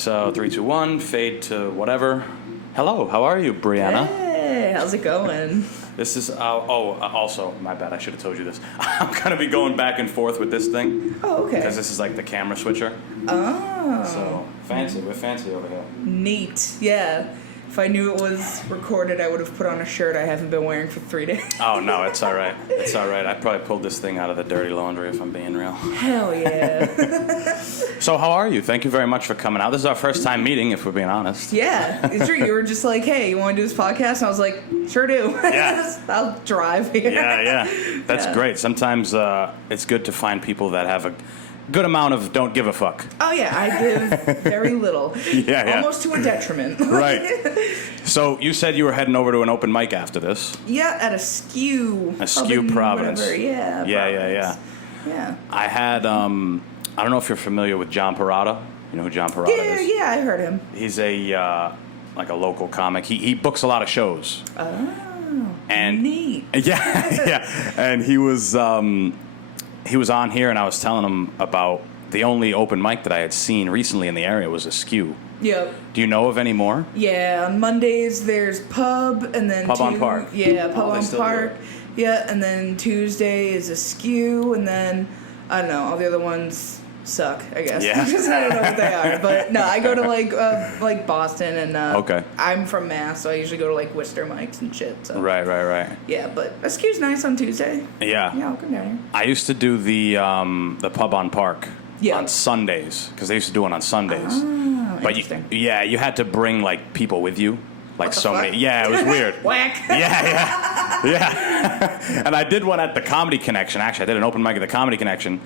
So 3, 2, 1, fade to whatever. Hello, how are you, Brieana? Hey, how's it going? This is also my bad. I should have told you this. I'm gonna be going back and forth with this thing. Oh, okay. Because this is like the camera switcher. Oh. So fancy. We're fancy over here. Neat. Yeah. If I knew it was recorded, I would have put on a shirt I haven't been wearing for 3 days. Oh no, it's all right. It's all right. I probably pulled this thing out of the dirty laundry if I'm being real. Hell yeah. So how are you? Thank you very much for coming out. This is our first time meeting, if we're being honest. Yeah, it's true. You were just like, hey, you want to do this podcast? And I was like, sure do. Yeah. I'll drive here. Yeah. That's great. Sometimes it's good to find people that have a good amount of don't give a fuck. Oh, yeah, I give very little. Yeah. Almost to a detriment. Right. So you said you were heading over to an open mic after this. Yeah, at a skew. A skew Providence. Whatever. Yeah. Yeah. Yeah. I had, I don't know if you're familiar with John Parada. You know who John Parada is? Yeah, I heard him. He's a local comic. He books a lot of shows. Oh, and neat. Yeah. And he was on here, and I was telling him about the only open mic that I had seen recently in the area was a skew. Yep. Do you know of any more? Yeah, on Mondays there's Pub, and then Pub on Park. Yeah, Pub on Park. Do it. Yeah, and then Tuesday is a skew, and then I don't know, all the other ones suck, I guess. Yeah. Because I don't know what they are. But no, I go to like Boston, and okay. I'm from Mass, so I usually go to like Worcester mics and shit. So. Right. Yeah, but a skew's nice on Tuesday. Yeah. Yeah, I'll come down here. I used to do the Pub on Park on Sundays, because they used to do it on Sundays. But interesting. you had to bring like people with you, like so fuck? many. Yeah, it was weird. Whack. Yeah. And I did one at the Comedy Connection. Actually, I did an open mic at the Comedy Connection,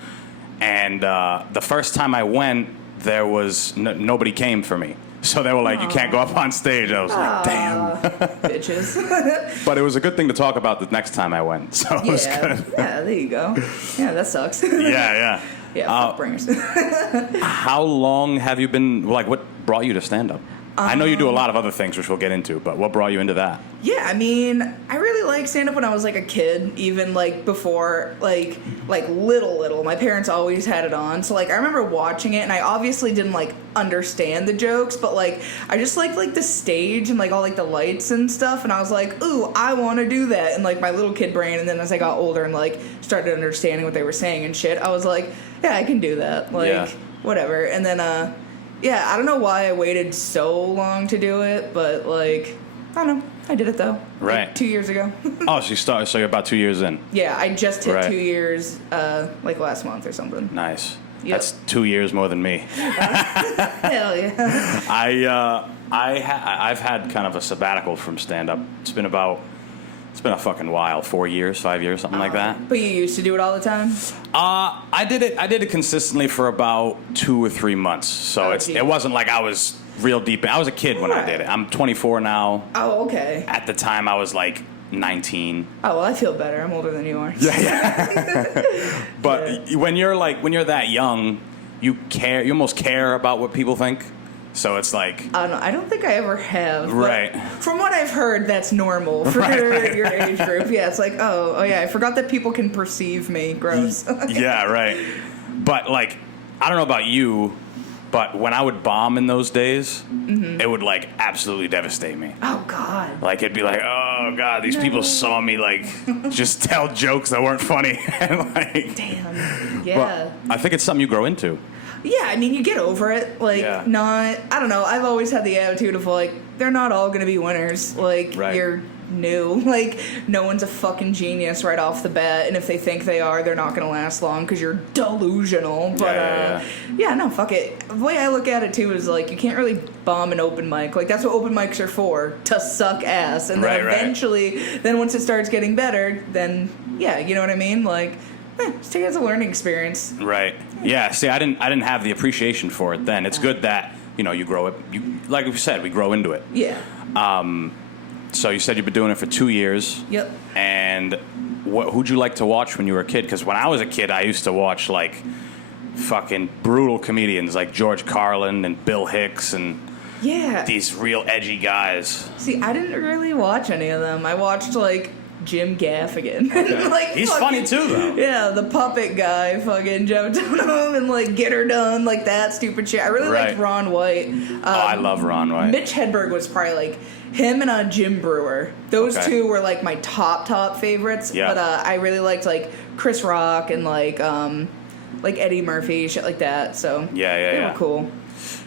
and the first time I went, there was nobody came for me. So they were like, "You can't go up on stage." I was like, "Damn, bitches." But it was a good thing to talk about the next time I went. So it was good. Yeah, there you go. Yeah, that sucks. Yeah. Yeah, fuck bringers. How long have you been, like, what brought you to stand-up? I know you do a lot of other things, which we'll get into, but what brought you into that? Yeah, I mean, I really liked stand-up when I was, like, a kid, even, like, before, like little. My parents always had it on, so, like, I remember watching it, and I obviously didn't, like, understand the jokes, but, like, I just liked, like, the stage and, like, all, like, the lights and stuff, and I was like, ooh, I want to do that, and, like, my little kid brain, and then as I got older and, like, started understanding what they were saying and shit, I was like, yeah, I can do that, like, whatever, and then, yeah, I don't know why I waited so long to do it, but, like, I don't know. I did it, though. Right. Like 2 years ago. Oh, so you're about 2 years in. Yeah, I just hit 2 years, like, last month or something. Nice. Yep. That's 2 years more than me. Hell yeah. I've had kind of a sabbatical from stand-up. It's been a fucking while. 4 years, 5 years, something like that. But you used to do it all the time? I did it consistently for about 2 or 3 months. So it wasn't like I was real deep. I was a kid when I did it. I'm 24 now. Oh, okay. At the time, I was like 19. Oh, well, I feel better. I'm older than you are. Yeah. But when you're that young, you almost care about what people think. So it's like, I don't know. I don't think I ever have. Right. From what I've heard, that's normal for your age group. Yeah, it's like, oh yeah, I forgot that people can perceive me. Gross. Yeah, right. But like, I don't know about you, but when I would bomb in those days, it would like absolutely devastate me. Oh God. Like it'd be like, oh God, these people saw me like just tell jokes that weren't funny. And like, damn. Yeah. I think it's something you grow into. Yeah, I mean, you get over it. Like, I don't know. I've always had the attitude of, like, they're not all going to be winners. Like, you're new. Like, no one's a fucking genius right off the bat. And if they think they are, they're not going to last long because you're delusional. But, no, fuck it. The way I look at it, too, is, like, you can't really bomb an open mic. Like, that's what open mics are for, to suck ass. And then eventually, then once it starts getting better, then, yeah, you know what I mean? Like, just take it as a learning experience. Right. Yeah. See, I didn't have the appreciation for it then. It's good that you grow it. Like we said, we grow into it. Yeah. So you said you've been doing it for 2 years. Yep. And who'd you like to watch when you were a kid? Because when I was a kid, I used to watch like fucking brutal comedians like George Carlin and Bill Hicks and these real edgy guys. See, I didn't really watch any of them. I watched like Jim Gaffigan. Okay. Like, he's fucking, funny too, though. Yeah, the puppet guy, fucking jumped on him and like get her done, like that stupid shit. I really liked Ron White. I love Ron White. Mitch Hedberg was probably like him and Jim Brewer. Those two were like my top favorites. Yeah. But I really liked like Chris Rock and like Eddie Murphy, shit like that. So they were cool.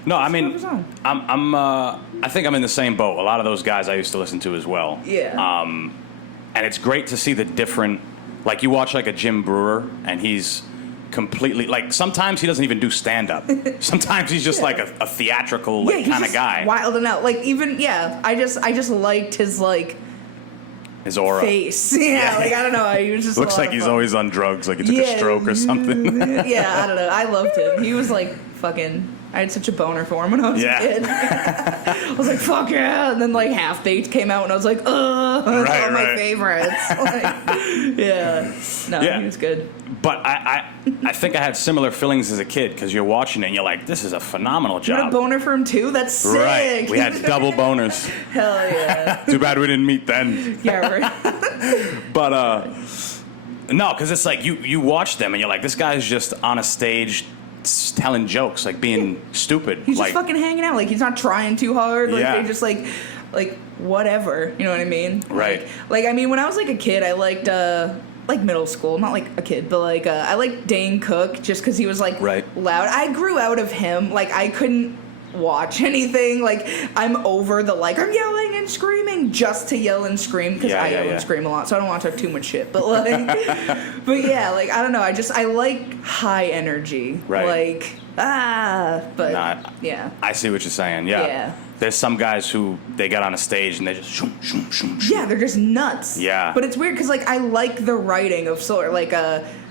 No, I mean, I think I'm in the same boat. A lot of those guys I used to listen to as well. Yeah. And it's great to see the different, like you watch like a Jim Brewer and he's completely, like sometimes he doesn't even do stand-up. Sometimes he's just like a theatrical like, kind of guy. Wilding out. Like even, I just liked his like, his aura. Face. Yeah, like I don't know. He was just looks like he's always on drugs, like he took a stroke or something. Yeah, I don't know. I loved him. He was like fucking. I had such a boner for him when I was a kid. I was like, fuck yeah. And then like Half Baked came out and I was like, ugh. That's one of my favorites. Like, he was good. But I think I had similar feelings as a kid because you're watching it and you're like, this is a phenomenal job. You had a boner for him too? That's sick. Right. We had double boners. Hell yeah. Too bad we didn't meet then. Yeah, right. But no, because it's like you watch them and you're like, this guy's just on a stage telling jokes, like being stupid. He's like, just fucking hanging out. Like he's not trying too hard. Like Yeah. they just like whatever. You know what I mean? Right. Like I mean, when I was like a kid, I liked like middle school, not like a kid, but like I liked Dane Cook just because he was like loud. I grew out of him. Like I couldn't watch anything. Like I'm over the like I'm yelling and screaming just to yell and scream because I yell and scream a lot, so I don't want to talk too much shit. But like, but yeah, like I don't know. I like high energy. Right. Like yeah. I see what you're saying. Yeah. There's some guys who they get on a stage and they just shoom, shoom, shoom, shoom. Yeah, they're just nuts. Yeah. But it's weird because like I like the writing of sort like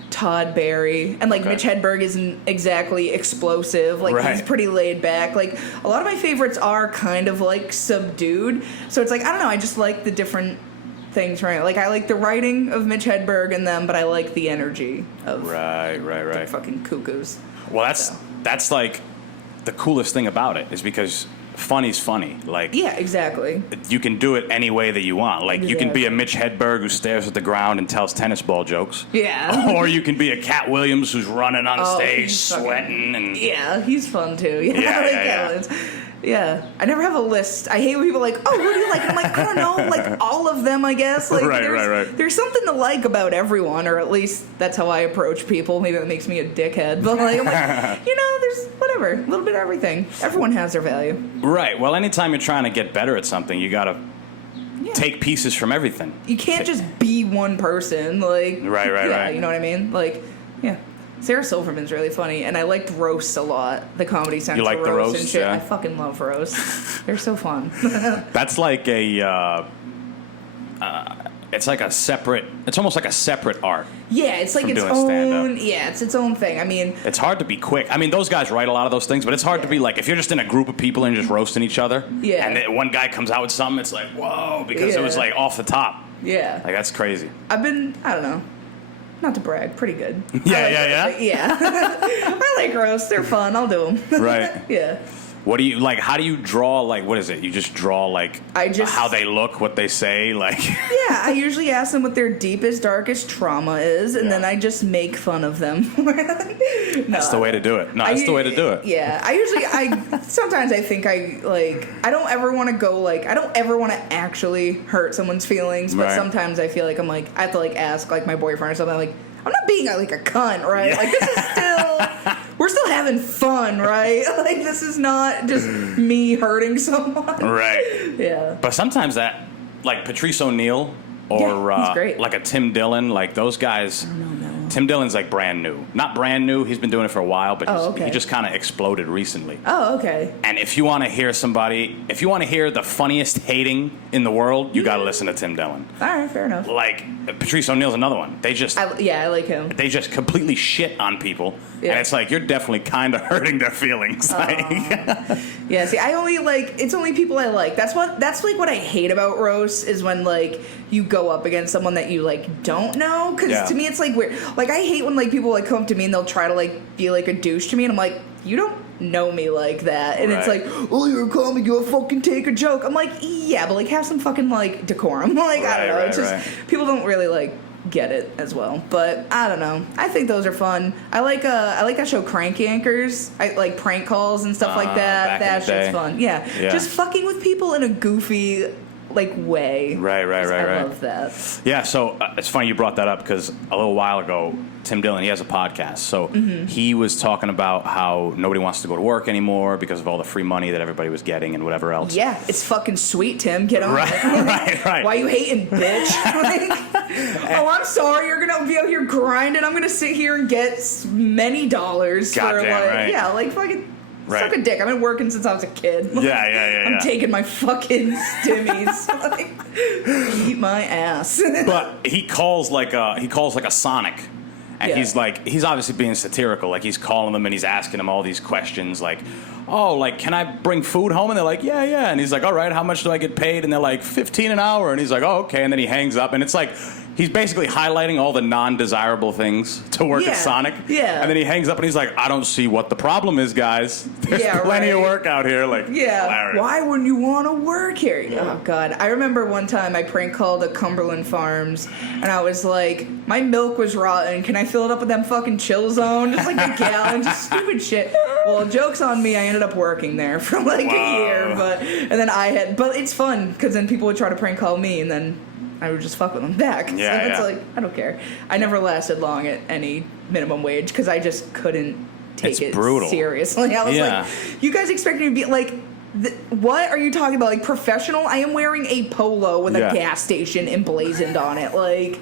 Todd Barry and like Mitch Hedberg isn't exactly explosive. Like he's pretty laid back. Like a lot of my favorites are kind of like subdued. So it's like I don't know. I just like the different things. Right. Like I like the writing of Mitch Hedberg and them, but I like the energy of the fucking cuckoos. Well, that's like the coolest thing about it is because funny's funny. Like exactly. You can do it any way that you want. Like you can be a Mitch Hedberg who stares at the ground and tells tennis ball jokes. Yeah. Or you can be a Cat Williams who's running on stage sweating and he's fun too. Yeah, I never have a list. I hate when people are like, oh, who do you like? I'm like, I don't know, like all of them, I guess. Like, there's something to like about everyone, or at least that's how I approach people. Maybe that makes me a dickhead, but like, I'm like, there's whatever, a little bit of everything. Everyone has their value. Right. Well, anytime you're trying to get better at something, you gotta take pieces from everything. You can't just be one person. Like, right. You know what I mean? Like, yeah. Sarah Silverman's really funny, and I liked roasts a lot. The Comedy Central you like the roasts and shit. Yeah. I fucking love roasts. They're so fun. That's like it's almost like a separate art. Yeah, it's like its own stand-up. Yeah, it's its own thing. I mean, it's hard to be quick. I mean, those guys write a lot of those things, but it's hard to be like if you're just in a group of people and you're just roasting each other. Yeah. And then one guy comes out with something, it's like whoa, because it was like off the top. Yeah. Like that's crazy. I don't know. Not to brag, pretty good. Yeah. I like roasts. They're fun. I'll do them. Right. Yeah. What do you like? How do you draw? Like, what is it? You just draw like how they look, what they say, like. Yeah, I usually ask them what their deepest, darkest trauma is, and then I just make fun of them. That's the way to do it. No, that's the way to do it. Yeah, sometimes I think I don't ever want to go like I don't ever want to actually hurt someone's feelings, but sometimes I feel like I'm like I have to like ask like my boyfriend or something like. I'm not being like a cunt, right? Like this is still, we're still having fun, right? Like this is not just me hurting someone, right? Yeah. But sometimes that, like Patrice O'Neal or he's great. Like a Tim Dillon, like those guys. I don't know. Tim Dillon's like brand new, not brand new. He's been doing it for a while, but he just kind of exploded recently. Oh, okay. And if you want to hear the funniest hating in the world, you got to listen to Tim Dillon. All right, fair enough. Like Patrice O'Neal's another one. They just I like him. They just completely shit on people, and it's like you're definitely kind of hurting their feelings. Yeah, see, it's only people I like. That's like what I hate about roasts is when like you go up against someone that you like don't know, because to me it's like weird. Like I hate when like people like come up to me and they'll try to like be like a douche to me, and I'm like, you don't know me like that. And it's like, oh, you're a comic, you fucking take a joke. I'm like, yeah, but like have some fucking like decorum. Like, I don't know. It's just people don't really like get it as well. But I don't know. I think those are fun. I like that show Crank Yankers. I like prank calls and stuff like that. That shit's fun. Yeah. Just fucking with people in a goofy like way. Right. I love that. Yeah, so it's funny you brought that up because a little while ago, Tim Dillon, he has a podcast. So he was talking about how nobody wants to go to work anymore because of all the free money that everybody was getting and whatever else. Yeah, it's fucking sweet, Tim. Get on it. Right. Why you hating, bitch? Oh, I'm sorry. You're going to be out here grinding. I'm going to sit here and get many dollars for like, yeah, like fucking... Suck a dick. I've been working since I was a kid. Yeah. I'm taking my fucking stimmies. Like, eat my ass. But he calls like a Sonic. And he's obviously being satirical. Like, he's calling them and he's asking them all these questions like, oh, like, can I bring food home? And they're like, yeah. And he's like, all right, how much do I get paid? And they're like, $15 an hour. And he's like, oh, okay. And then he hangs up. And it's like, he's basically highlighting all the non-desirable things to work at Sonic. Yeah. And then he hangs up and he's like, I don't see what the problem is, guys. There's plenty of work out here. Like, hilarious. Why wouldn't you want to work here? Oh, God. I remember one time I prank called a Cumberland Farms and I was like, my milk was rotten. Can I fill it up with them fucking Chill Zone? Just like a gallon, just stupid shit. Well, joke's on me. I ended up working there for like a year. But it's fun because then people would try to prank call me and then I would just fuck with them back. It's like, I don't care. I never lasted long at any minimum wage because I just couldn't take it seriously. I was like, you guys expect me to be like, what are you talking about? Like professional? I am wearing a polo with a gas station emblazoned on it. Like,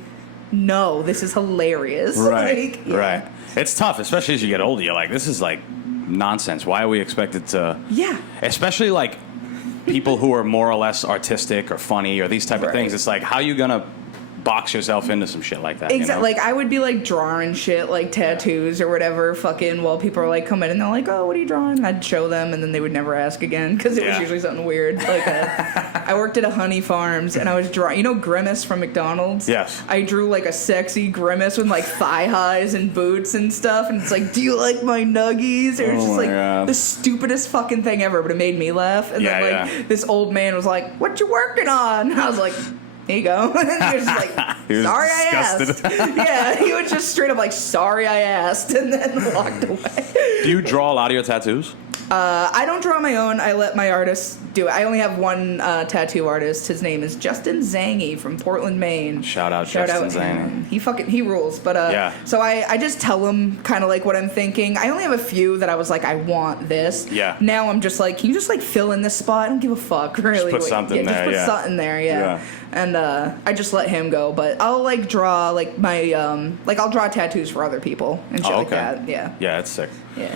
no, this is hilarious. Right. It's tough, especially as you get older. You're like, this is like nonsense. Why are we expected to? Yeah. Especially like people who are more or less artistic or funny or these type of things. It's like, how are you gonna box yourself into some shit like that? Exactly. You know? Like I would be like drawing shit like tattoos or whatever fucking while people are like come in and they're like, oh, what are you drawing? And I'd show them and then they would never ask again because it was usually something weird like that. I worked at a Honey Farms and I was drawing, Grimace from McDonald's? Yes. I drew like a sexy Grimace with like thigh highs and boots and stuff and it's like, do you like my nuggies? Or it's just like the stupidest fucking thing ever, but it made me laugh. And then this old man was like, what you working on? And I was like, here you go. And he was just like, sorry I asked. Yeah, he was just straight up like, sorry I asked, and then walked away. Do you draw a lot of your tattoos? I don't draw my own. I let my artists do it. I only have one tattoo artist. His name is Justin Zangy from Portland, Maine. Shout out Justin Zangy. He rules. But so I just tell him kind of like what I'm thinking. I only have a few that I was like, I want this. Yeah. Now I'm just like, can you just like fill in this spot? I don't give a fuck, really. Just put something there. Just put something there. Yeah. And I just let him go. But I'll like draw like my I'll draw tattoos for other people and shit like that. Yeah. Yeah, it's sick. Yeah.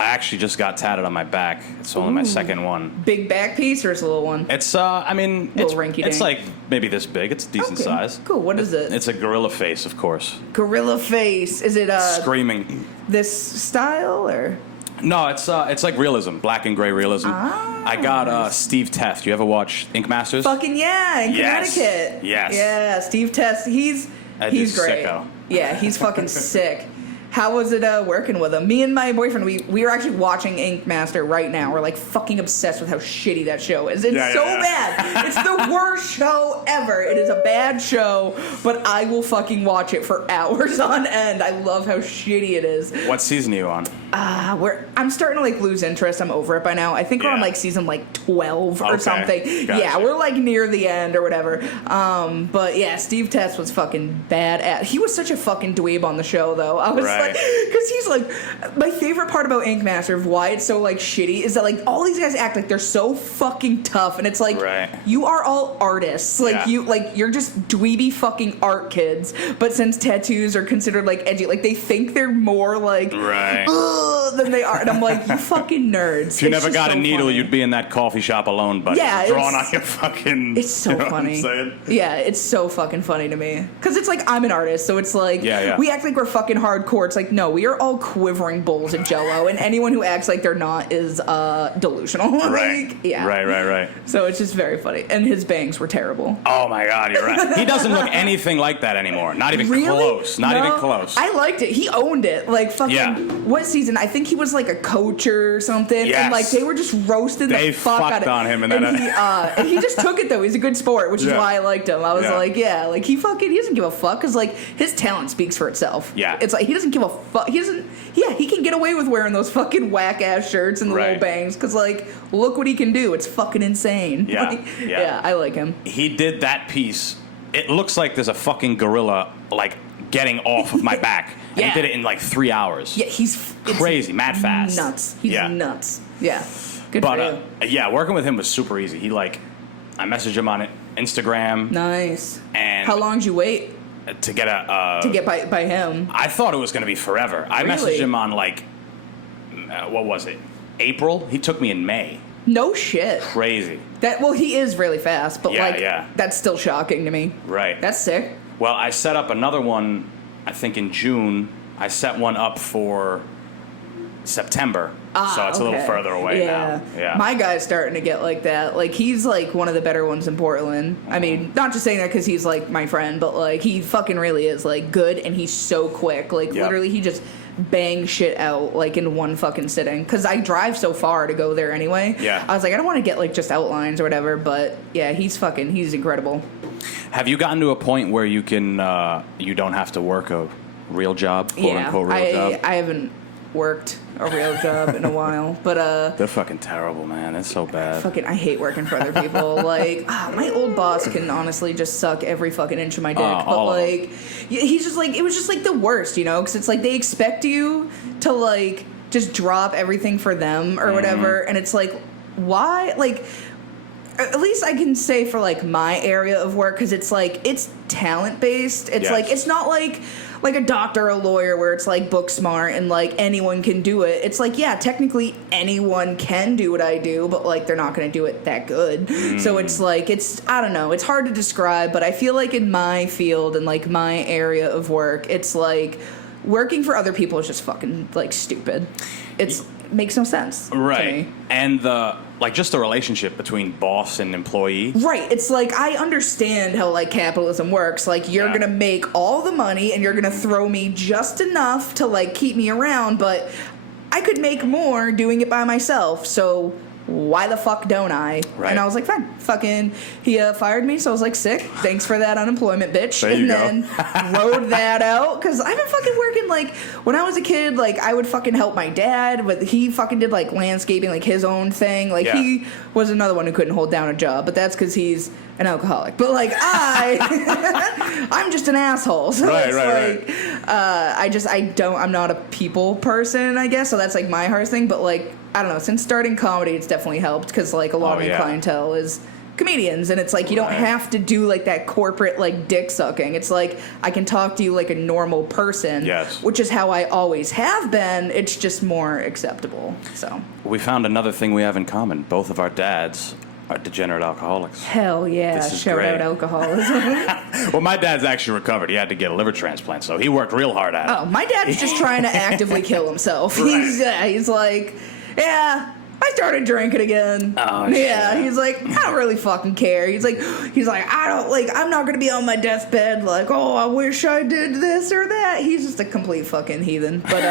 I actually just got tatted on my back. It's only my second one. Big back piece or it's a little one? It's it's like maybe this big. It's a decent size. Cool. What is it? It's a gorilla face, of course. Gorilla face. Is it screaming? This style or? No, it's like realism, black and gray realism. I got Steve Teft. You ever watch Ink Masters? Fucking yeah, in Connecticut. Yes. Yeah, Steve Teft. He's great. Sicko. Yeah, he's fucking sick. How was it working with him? Me and my boyfriend, we are actually watching Ink Master right now. We're like fucking obsessed with how shitty that show is. It's bad. It's the worst show ever. It is a bad show, but I will fucking watch it for hours on end. I love how shitty it is. What season are you on? I'm starting to like lose interest. I'm over it by now. I think we're on like season like 12 or something. Gotcha. Yeah, we're like near the end or whatever. But yeah, Steve Test was fucking bad. He was such a fucking dweeb on the show though. I was like, because he's like, my favorite part about Ink Master of why it's so like shitty is that like all these guys act like they're so fucking tough, and it's like you are all artists. Like you're just dweeby fucking art kids. But since tattoos are considered like edgy, like they think they're more like than they are, and I'm like, you fucking nerds. If you never got a needle, you'd be in that coffee shop alone, but drawing on your fucking. It's so funny. Yeah, it's so fucking funny to me because it's like I'm an artist, so it's like we act like we're fucking hardcore. It's like no, we are all quivering bowls of Jello, and anyone who acts like they're not is delusional. Right. So it's just very funny, and his bangs were terrible. Oh my god, you're right. He doesn't look anything like that anymore. Not even close. Not even close. I liked it. He owned it. Like fucking. What season? I think think he was like a coach or something, Yes. and like they were just roasting They the fuck out fucked of on him, and and he just took it though. He's a good sport, which is Yeah. why I liked him. I was Yeah. like, yeah, like he doesn't give a fuck because like his talent speaks for itself. Yeah. It's like he doesn't give a fuck. He can get away with wearing those fucking whack ass shirts and the Right. little bangs because like look what he can do. It's fucking insane. Yeah. Like, Yeah. I like him. He did that piece. It looks like there's a fucking gorilla like getting off of my back. And Yeah. he did it in like 3 hours. Yeah, it's Crazy, mad fast. Nuts. He's Yeah. nuts. Yeah. Good for you. But yeah, working with him was super easy. I messaged him on Instagram. Nice. And How long did you wait to get to get by him? I thought it was going to be forever. I Really? messaged him on like, what was it? April? He took me in May. No shit. Crazy. He is really fast, but Yeah. that's still shocking to me. Right. That's sick. Well, I set up another one, I think in June. I set one up for September. So it's a little Okay. further away now. Yeah. My guy's starting to get like that. Like, he's like one of the better ones in Portland. I mean, not just saying that because he's like my friend, but like he fucking really is like good, and he's so quick. Like, Yep. literally, he just bangs shit out like in one fucking sitting. Because I drive so far to go there anyway. Yeah. I was like, I don't want to get like just outlines or whatever, but yeah, he's incredible. Have you gotten to a point where you can, you don't have to work a real job, quote unquote real job? I haven't worked a real job in a while, but They're fucking terrible, man. It's so bad. I hate working for other people. Like, my old boss can honestly just suck every fucking inch of my dick. But all of like, he's just like, it was just like the worst, you know? Because it's like they expect you to like just drop everything for them or whatever, and it's like, why? Like, at least I can say for like my area of work, because it's like it's talent based. It's Yes. like it's not like a doctor or a lawyer where it's like book smart and like anyone can do it. It's like, yeah, technically anyone can do what I do, but like they're not going to do it that good. So it's like I don't know, it's hard to describe, but I feel like in my field and like my area of work, it's like working for other people is just fucking like stupid. It makes no sense to Right. me. And just the relationship between boss and employee. Right. It's like, I understand how like capitalism works. Like, you're Yeah. gonna make all the money and you're gonna throw me just enough to like keep me around, but I could make more doing it by myself. So why the fuck don't I? Right. And I was like, fine. Fucking, he fired me, so I was like, sick. Thanks for that unemployment, bitch. There you and go. then rode that out. Because I've been fucking working, like, when I was a kid, like, I would fucking help my dad, but he fucking did, like, landscaping, like, his own thing. Like, Yeah. he was another one who couldn't hold down a job, but that's because he's an alcoholic. But, like, I'm just an asshole. So Right, it's right, like, I'm not a people person, I guess, so that's, like, my hardest thing. But, like, I don't know, since starting comedy, it's definitely helped because, like, a lot of my clientele is comedians, and it's like you don't have to do like that corporate like dick sucking. It's like I can talk to you like a normal person, Yes. which is how I always have been. It's just more acceptable. So We found another thing we have in common. Both of our dads are degenerate alcoholics. hell yeah, This is shout great. out alcoholism. Well, my dad's actually recovered. He had to get a liver transplant, so he worked real hard at it. Oh, my dad's just trying to actively kill himself. Right. He's like, yeah, I started drinking again. Oh, yeah. shit. He's like, I don't really fucking care. He's like, I'm not gonna be on my deathbed like, oh, I wish I did this or that. He's just a complete fucking heathen. But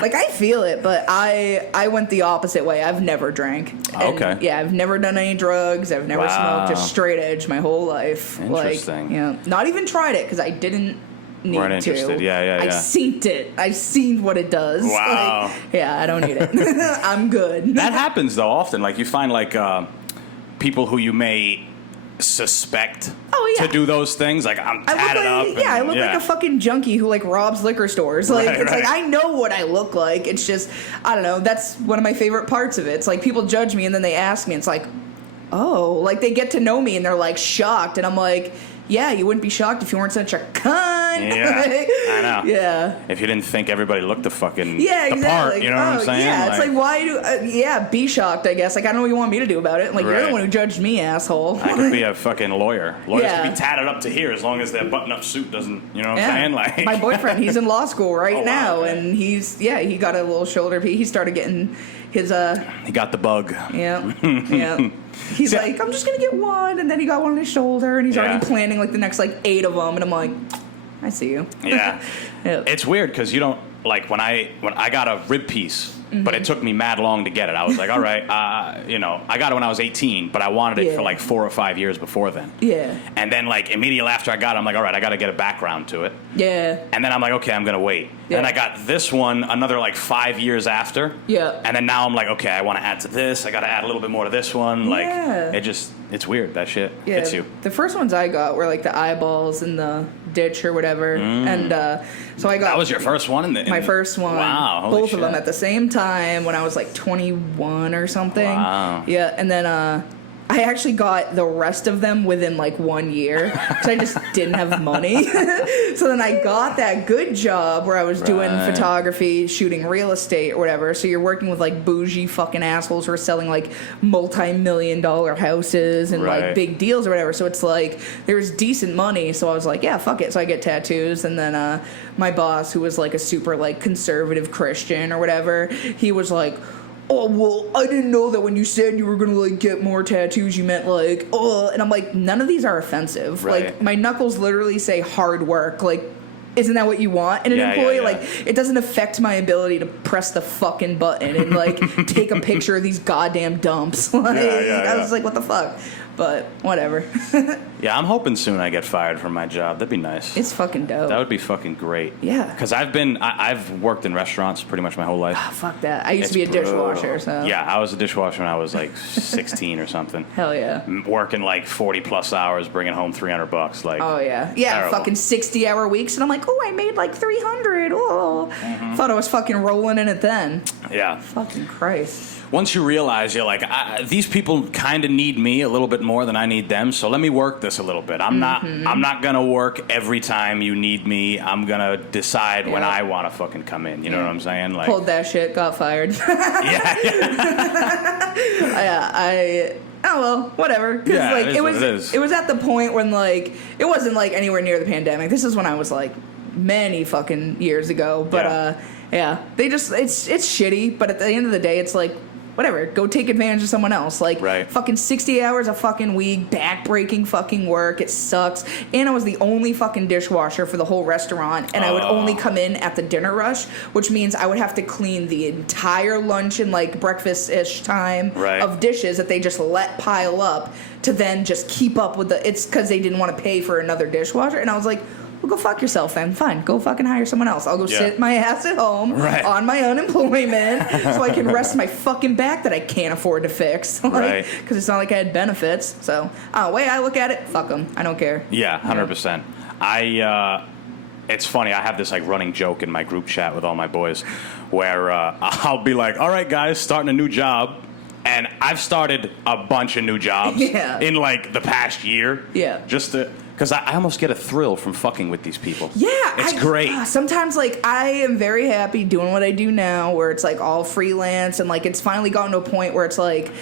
like, I feel it. But I went the opposite way. I've never drank. And, Okay. yeah, I've never done any drugs. I've never Wow. smoked. Just straight edge my whole life. Interesting. Like, yeah, not even tried it because I didn't need Weren't interested. to. Yeah. I seen it. I've seen what it does. Wow. Like, yeah, I don't need it. I'm good. That happens, though, often. Like, you find, like, people who you may suspect to do those things. Like, I'm tatted up. I look like a fucking junkie who, like, robs liquor stores. Like, Right, it's right. like, I know what I look like. It's just, I don't know. That's one of my favorite parts of it. It's like, people judge me and then they ask me. It's like, oh. Like, they get to know me and they're, like, shocked. And I'm like, yeah, you wouldn't be shocked if you weren't such a cunt. Yeah, I know. Yeah. If you didn't think everybody looked the fucking Yeah, the exactly. part, you know what I'm saying? Yeah, it's like, why do... be shocked, I guess. Like, I don't know what you want me to do about it. Like, you're Right. the one who judged me, asshole. I could be a fucking lawyer. Lawyers Yeah. can be tatted up to here as long as their button-up suit doesn't, you know what I'm saying? Like, My boyfriend, he's in law school right Oh, wow, now, okay. and he got a little shoulder piece. He started getting his, he got the bug. yeah. He's See, like, I'm just gonna get one, and then he got one on his shoulder, and he's Yeah. already planning, like, the next, like, 8 of them, and I'm like, I see you. Yeah. Yeah. It's weird because you don't, like when I got a rib piece, but it took me mad long to get it. I was like, all right, I got it when I was 18, but I wanted it for like 4 or 5 years before then. Yeah. And then like immediately after I got it, I'm like, all right, I got to get a background to it. Yeah. And then I'm like, okay, I'm going to wait. Yeah. And I got this one another like 5 years after. Yeah. And then now I'm like, okay, I want to add to this. I got to add a little bit more to this one. Like, it's weird. That shit hits you. The first ones I got were like the eyeballs in the ditch or whatever. And so I got... That was your first one? My first one. Wow. Both of them at the same time when I was like 21 or something. Wow. Yeah. And then I actually got the rest of them within like 1 year because I just didn't have money. So then I got that good job where I was doing photography, shooting real estate or whatever. So you're working with like bougie fucking assholes who are selling like multi-million-dollar houses and like big deals or whatever. So it's like there was decent money. So I was like, yeah, fuck it. So I get tattoos. And then my boss, who was like a super like conservative Christian or whatever, he was like, oh, well, I didn't know that when you said you were going to, like, get more tattoos, you meant, like, oh. And I'm like, none of these are offensive. Right. Like, my knuckles literally say hard work. Like, isn't that what you want in an employee? Yeah. Like, it doesn't affect my ability to press the fucking button and, like, take a picture of these goddamn dumps. Like, I was like, what the fuck? But whatever. Yeah, I'm hoping soon I get fired from my job. That'd be nice. It's fucking dope. That would be fucking great. Yeah. Because I've worked in restaurants pretty much my whole life. Oh, fuck that. I used to be a dishwasher, so. Yeah, I was a dishwasher when I was like 16 or something. Hell yeah. Working like 40 plus hours, bringing home $300. Like, oh yeah, yeah, terrible. Fucking 60-hour weeks, and I'm like, oh, I made like 300. Oh, thought I was fucking rolling in it then. Yeah. Fucking Christ. Once you realize you're like, these people kind of need me a little bit more than I need them, so let me work this a little bit. I'm not gonna work every time you need me. I'm gonna decide when I want to fucking come in. You know what I'm saying? Like, pulled that shit, got fired. yeah. Oh well, whatever. Cause Yeah, like it is. it was at the point when like it wasn't like anywhere near the pandemic. This is when I was like many fucking years ago. But they just it's shitty. But at the end of the day, it's like, whatever, go take advantage of someone else. Like, fucking 60 hours a fucking week, back-breaking fucking work. It sucks. And I was the only fucking dishwasher for the whole restaurant, and I would only come in at the dinner rush, which means I would have to clean the entire lunch and, like, breakfast-ish time of dishes that they just let pile up to then just keep up with the... It's because they didn't want to pay for another dishwasher, and I was like... Well, go fuck yourself then. Fine. Go fucking hire someone else. I'll go sit my ass at home on my unemployment so I can rest my fucking back that I can't afford to fix. Because it's not like I had benefits. So, the way I look at it, fuck them. I don't care. Yeah, 100%. It's funny. I have this like running joke in my group chat with all my boys where I'll be like, all right, guys, starting a new job. And I've started a bunch of new jobs in like the past year. Yeah. Just to... Because I almost get a thrill from fucking with these people. Yeah. It's great. Sometimes, like, I am very happy doing what I do now, where it's, like, all freelance, and, like, it's finally gotten to a point where it's, like,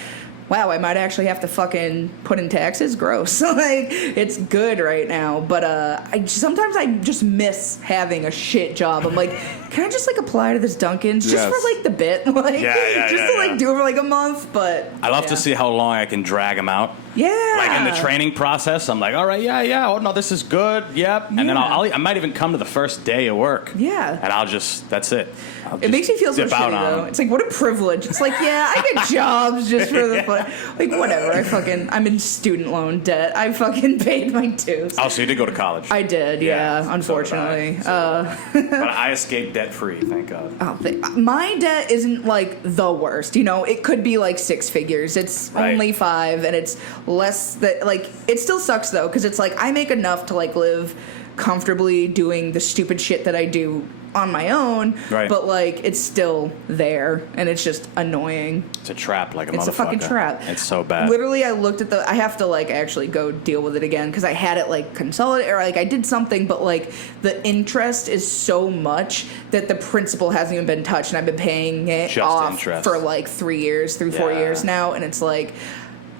wow, I might actually have to fucking put in taxes. Gross. Like, it's good right now. But sometimes I just miss having a shit job. I'm like, can I just, like, apply to this Dunkin's just for, like, the bit? Like, just to, like, do it for, like, a month. But I love to see how long I can drag them out. Yeah. Like, in the training process, I'm like, all right, oh, no, this is good, and then I might even come to the first day of work. Yeah. And I'll just, that's it. It makes me feel so shitty, though. It's like, what a privilege. It's like, I get jobs just for the fun. Like, whatever. I'm in student loan debt. I fucking paid my dues. Oh, so you did go to college? I did, unfortunately. But I escaped debt-free, thank God. Oh, my debt isn't, like, the worst. You know, it could be, like, 6 figures. It's only 5, and it's less that, like, it still sucks, though, because it's like, I make enough to, like, live comfortably doing the stupid shit that I do on my own, but like it's still there, and it's just annoying. It's a trap, like a motherfucker. It's a fucking trap. It's so bad. Literally, I looked at I have to like actually go deal with it again because I had it like consolidated, or like I did something, but like the interest is so much that the principal hasn't even been touched, and I've been paying it just off for like 3 years, 4 years now, and it's like,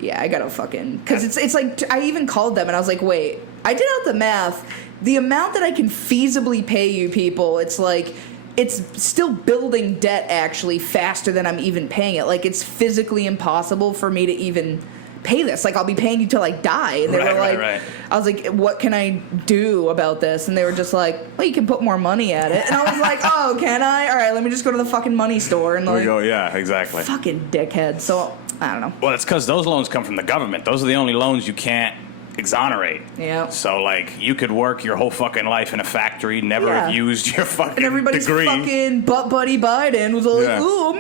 I gotta fucking, because it's like I even called them and I was like, wait, I did out the math. The amount that I can feasibly pay you people, it's like, it's still building debt actually faster than I'm even paying it. Like, it's physically impossible for me to even pay this. Like, I'll be paying you till I die. And they were like, I was like, what can I do about this? And they were just like, well, you can put more money at it. And I was like, oh, can I? All right, let me just go to the fucking money store. And we go, yeah, exactly. Fucking dickhead. So, I don't know. Well, it's because those loans come from the government. Those are the only loans you can't exonerate. Yeah. So, like, you could work your whole fucking life in a factory, never have used your fucking and everybody's degree. Fucking butt buddy Biden was all like, oh, I'm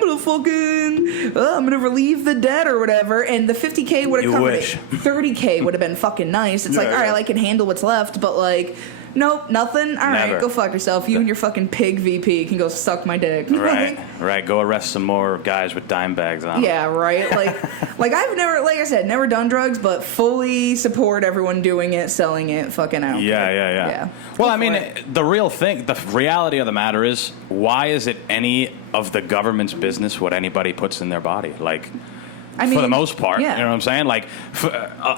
gonna relieve the debt or whatever, and the $50K would have covered it. $30K would have been fucking nice. It's like, all right, I can handle what's left, but like, nope, nothing. All right, go fuck yourself. You and your fucking pig VP can go suck my dick. Right. Go arrest some more guys with dime bags on. Yeah, right. Like I've never, like I said, never done drugs, but fully support everyone doing it, selling it, fucking out. Yeah. Well, I mean, the reality of the matter is, why is it any of the government's business what anybody puts in their body? Like, I mean, for the most part, you know what I'm saying? Like,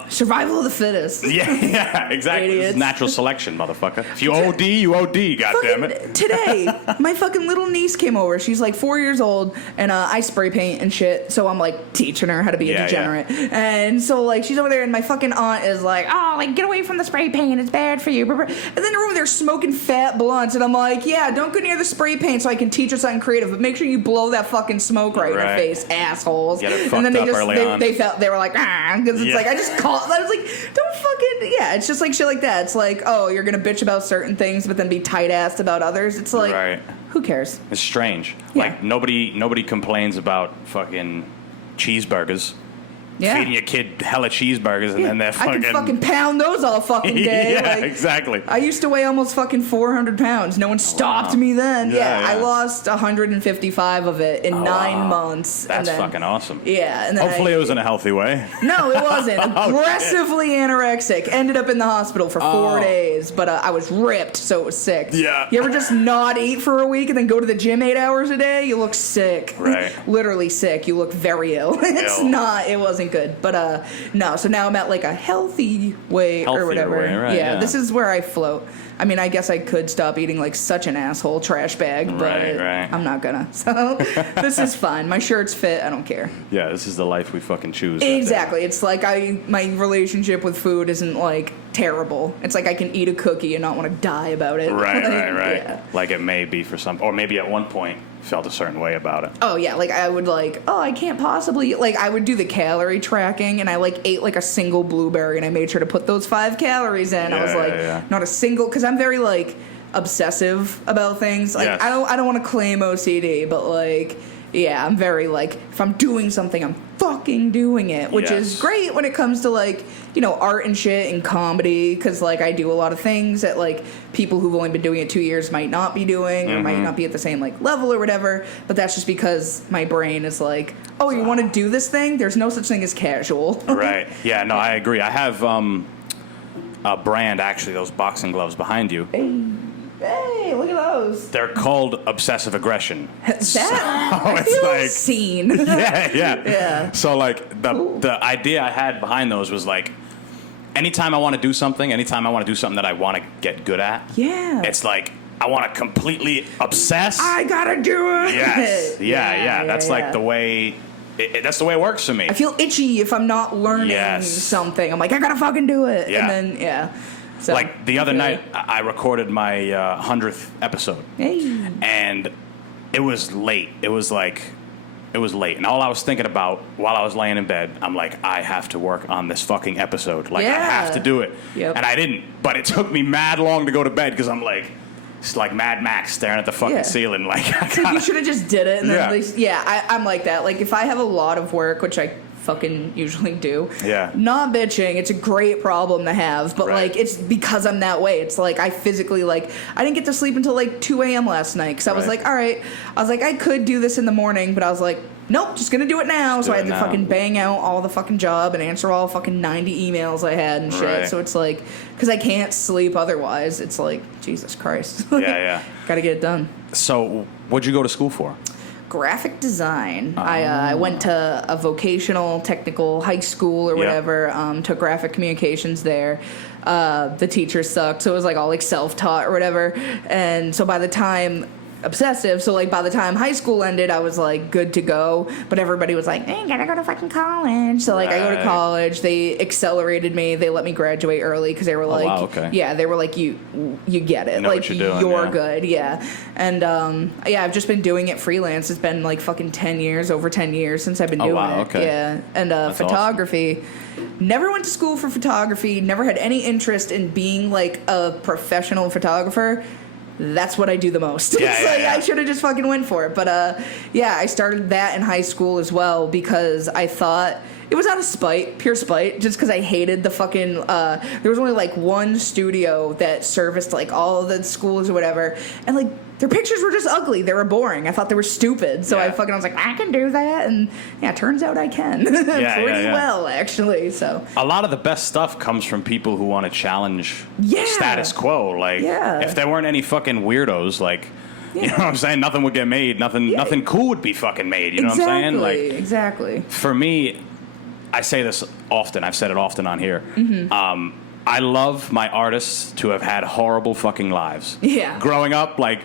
survival of the fittest. Yeah, exactly. It's natural selection, motherfucker. If you OD, you OD. Goddammit. Today, my fucking little niece came over. She's like 4 years old, and I spray paint and shit. So I'm like teaching her how to be a degenerate. And so like she's over there, and my fucking aunt is like, "Oh, like get away from the spray paint. It's bad for you." And then they're over there smoking fat blunts, and I'm like, "Yeah, don't go near the spray paint so I can teach her something creative, but make sure you blow that fucking smoke right in her face, assholes." Get it fucked up. They were like, because it's like, I just called. I was like, don't fucking, it's just like shit like that. It's like, oh, you're gonna bitch about certain things, but then be tight-assed about others. It's like, who cares? It's strange. Like, nobody complains about fucking cheeseburgers. Feeding your kid hella cheeseburgers, and then they're fucking... I can fucking pound those all fucking day. Exactly. I used to weigh almost fucking 400 pounds. No one stopped me then. I lost 155 of it in 9 months. That's fucking awesome. Yeah. And then hopefully it was in a healthy way. No, it wasn't. Aggressively anorexic. Ended up in the hospital for 4 days, but I was ripped, so it was sick. Yeah. You ever just not eat for a week and then go to the gym 8 hours a day? You look sick. Right. Literally sick. You look very ill. It wasn't good, but no, so now I'm at like a healthy weight or whatever. This is where I float. I mean, I guess I could stop eating like such an asshole trash bag, but I'm not gonna. So this is fine. My shirt's fit. I don't care. Yeah, this is the life we fucking choose. Exactly. It's like my relationship with food isn't like terrible. It's like I can eat a cookie and not want to die about it. Right. Yeah. Like it may be for some, or maybe at one point felt a certain way about it. Oh yeah, like I would I can't possibly, like I would do the calorie tracking, and I like ate like a single blueberry, and I made sure to put those 5 calories in. I was like, not a single, because I'm very like obsessive about things. Like I don't want to claim OCD, but like I'm very like, if I'm doing something, I'm fucking doing it, which is great when it comes to like, you know, art and shit and comedy, because like I do a lot of things that like people who've only been doing it 2 years might not be doing, or might not be at the same like level or whatever, but that's just because my brain is like, oh, you want to do this thing? There's no such thing as casual. Right. Yeah, no, I agree. I have a brand, actually, those boxing gloves behind you. Hey, look at those. They're called obsessive aggression. I feel like seen. Yeah. So like the idea I had behind those was like, anytime I want to do something that I want to get good at, it's like I want to completely obsess. I gotta do it. Yes. Yeah. That's like the way. That's the way it works for me. I feel itchy if I'm not learning something. I'm like, I gotta fucking do it. Yeah. And then So, like the other night, I recorded my 100th episode, and it was late. It was late, and all I was thinking about while I was laying in bed, I'm like, I have to work on this fucking episode. Like, I have to do it, and I didn't. But it took me mad long to go to bed because I'm like, it's like Mad Max staring at the fucking ceiling. Like, you should have just did it, and then at least, I'm like that. Like, if I have a lot of work, which I fucking usually do. Not bitching. It's a great problem to have, but like it's because I'm that way. It's like I physically I didn't get to sleep until like 2 a.m. last night because I was like, all right. I was like, I could do this in the morning, but I was like, nope, just gonna do it now. So I had to fucking bang out all the fucking job and answer all fucking 90 emails I had and shit. So it's like, because I can't sleep otherwise. It's like, Jesus Christ. Gotta get it done. So what'd you go to school for? Graphic design. I went to a vocational technical high school or whatever, took graphic communications there. The teachers sucked, so it was like all like self-taught or whatever. And so by the time obsessive. So like by the time high school ended, I was like good to go. But everybody was like, you gotta go to fucking college. So like I go to college. They accelerated me. They let me graduate early because they were like, wow, okay. yeah, they were like, you get it. You know like what you're doing, you're yeah. good. Yeah. And I've just been doing it freelance. It's been like fucking 10 years, over 10 years since I've been doing wow, it. okay. Yeah. And photography. Awesome. Never went to school for photography. Never had any interest in being like a professional photographer. That's what I do the most. I should have just fucking went for it. But I started that in high school as well because I thought it was out of spite, pure spite, just because I hated the fucking. There was only like one studio that serviced like all of the schools or whatever, and like their pictures were just ugly. They were boring. I thought they were stupid. So I was like, I can do that, and turns out I can pretty well actually. So a lot of the best stuff comes from people who want to challenge status quo. Like if there weren't any fucking weirdos, like. You know what I'm saying? Nothing would get made. Nothing cool would be fucking made. You know what I'm saying? Like exactly. For me, I say this often. I've said it often on here. Mm-hmm. I love my artists to have had horrible fucking lives. Yeah. Growing up, like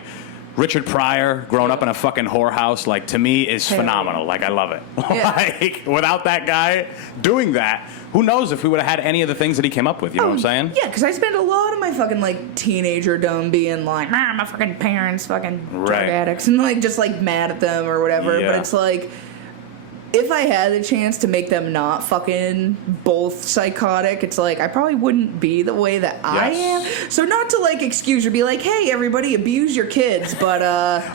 Richard Pryor, growing up in a fucking whorehouse, like to me is phenomenal. Like I love it. Like without that guy doing that, who knows if we would have had any of the things that he came up with, you know what I'm saying? Yeah, because I spent a lot of my fucking, like, teenagerdom being like, my fucking parents fucking drug addicts, and, like, just, like, mad at them or whatever. But it's like, if I had the chance to make them not fucking both psychotic, it's like, I probably wouldn't be the way that I am. So not to, like, excuse or be like, hey, everybody, abuse your kids, but,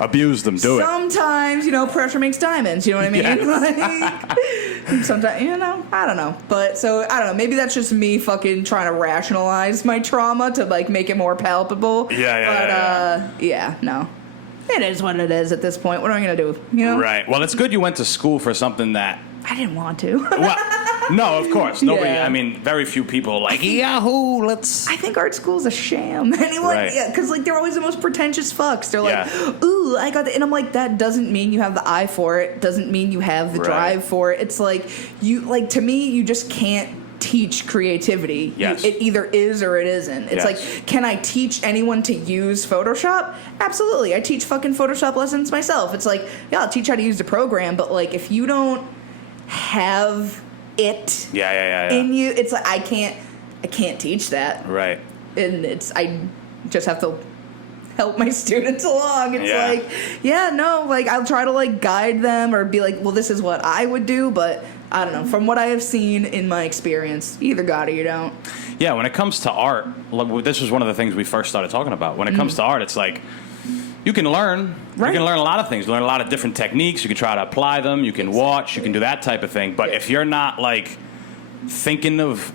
abuse them, do sometimes, pressure makes diamonds, you know what I mean? Like, sometimes, I don't know. But, so, I don't know, maybe that's just me fucking trying to rationalize my trauma to, like, make it more palpable. No. It is what it is at this point. What am I going to do? Right. Well, it's good you went to school for something that... I didn't want to. Well, no, of course. Nobody, I mean, very few people are like, yahoo, let's... I think art school's a sham. Anyone? Yeah, because, like, they're always the most pretentious fucks. They're like, ooh, I got the... And I'm like, that doesn't mean you have the eye for it. Doesn't mean you have the drive for it. It's like, to me, you just can't teach creativity. Yes. It either is or it isn't. It's like, can I teach anyone to use Photoshop? Absolutely. I teach fucking Photoshop lessons myself. It's like, I'll teach how to use the program, but like if you don't have it in you, it's like I can't teach that. Right. And I just have to help my students along. It's like, I'll try to like guide them or be like, well, this is what I would do, but I don't know. From what I have seen in my experience, you either got it or you don't. Yeah, when it comes to art, this was one of the things we first started talking about. When it comes to art, it's like you can learn. Right. You can learn a lot of things. Learn a lot of different techniques. You can try to apply them. You can watch. You can do that type of thing. But if you're not like thinking of...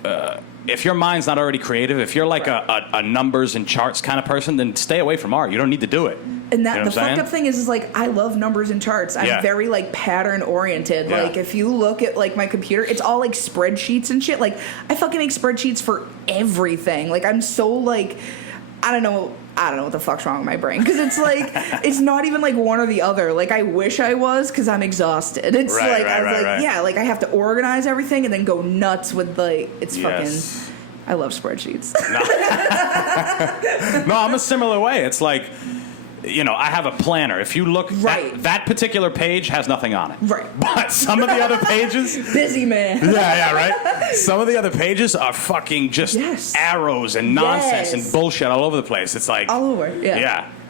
if your mind's not already creative, if you're like a numbers and charts kind of person, then stay away from art. You don't need to do it. And that the fucked up thing is like I love numbers and charts. I'm very like pattern oriented. Yeah. Like if you look at like my computer, it's all like spreadsheets and shit. Like I fucking make spreadsheets for everything. Like I'm so like I don't know what the fuck's wrong with my brain because it's like it's not even like one or the other. Like I wish I was because I'm exhausted. It's like I was like like I have to organize everything and then go nuts with like it's fucking. I love spreadsheets. No, I'm a similar way. It's like. I have a planner. If you look, that particular page has nothing on it. Right. But some of the other pages... Busy man. Yeah, right? Some of the other pages are fucking just arrows and nonsense and bullshit all over the place. It's like... All over,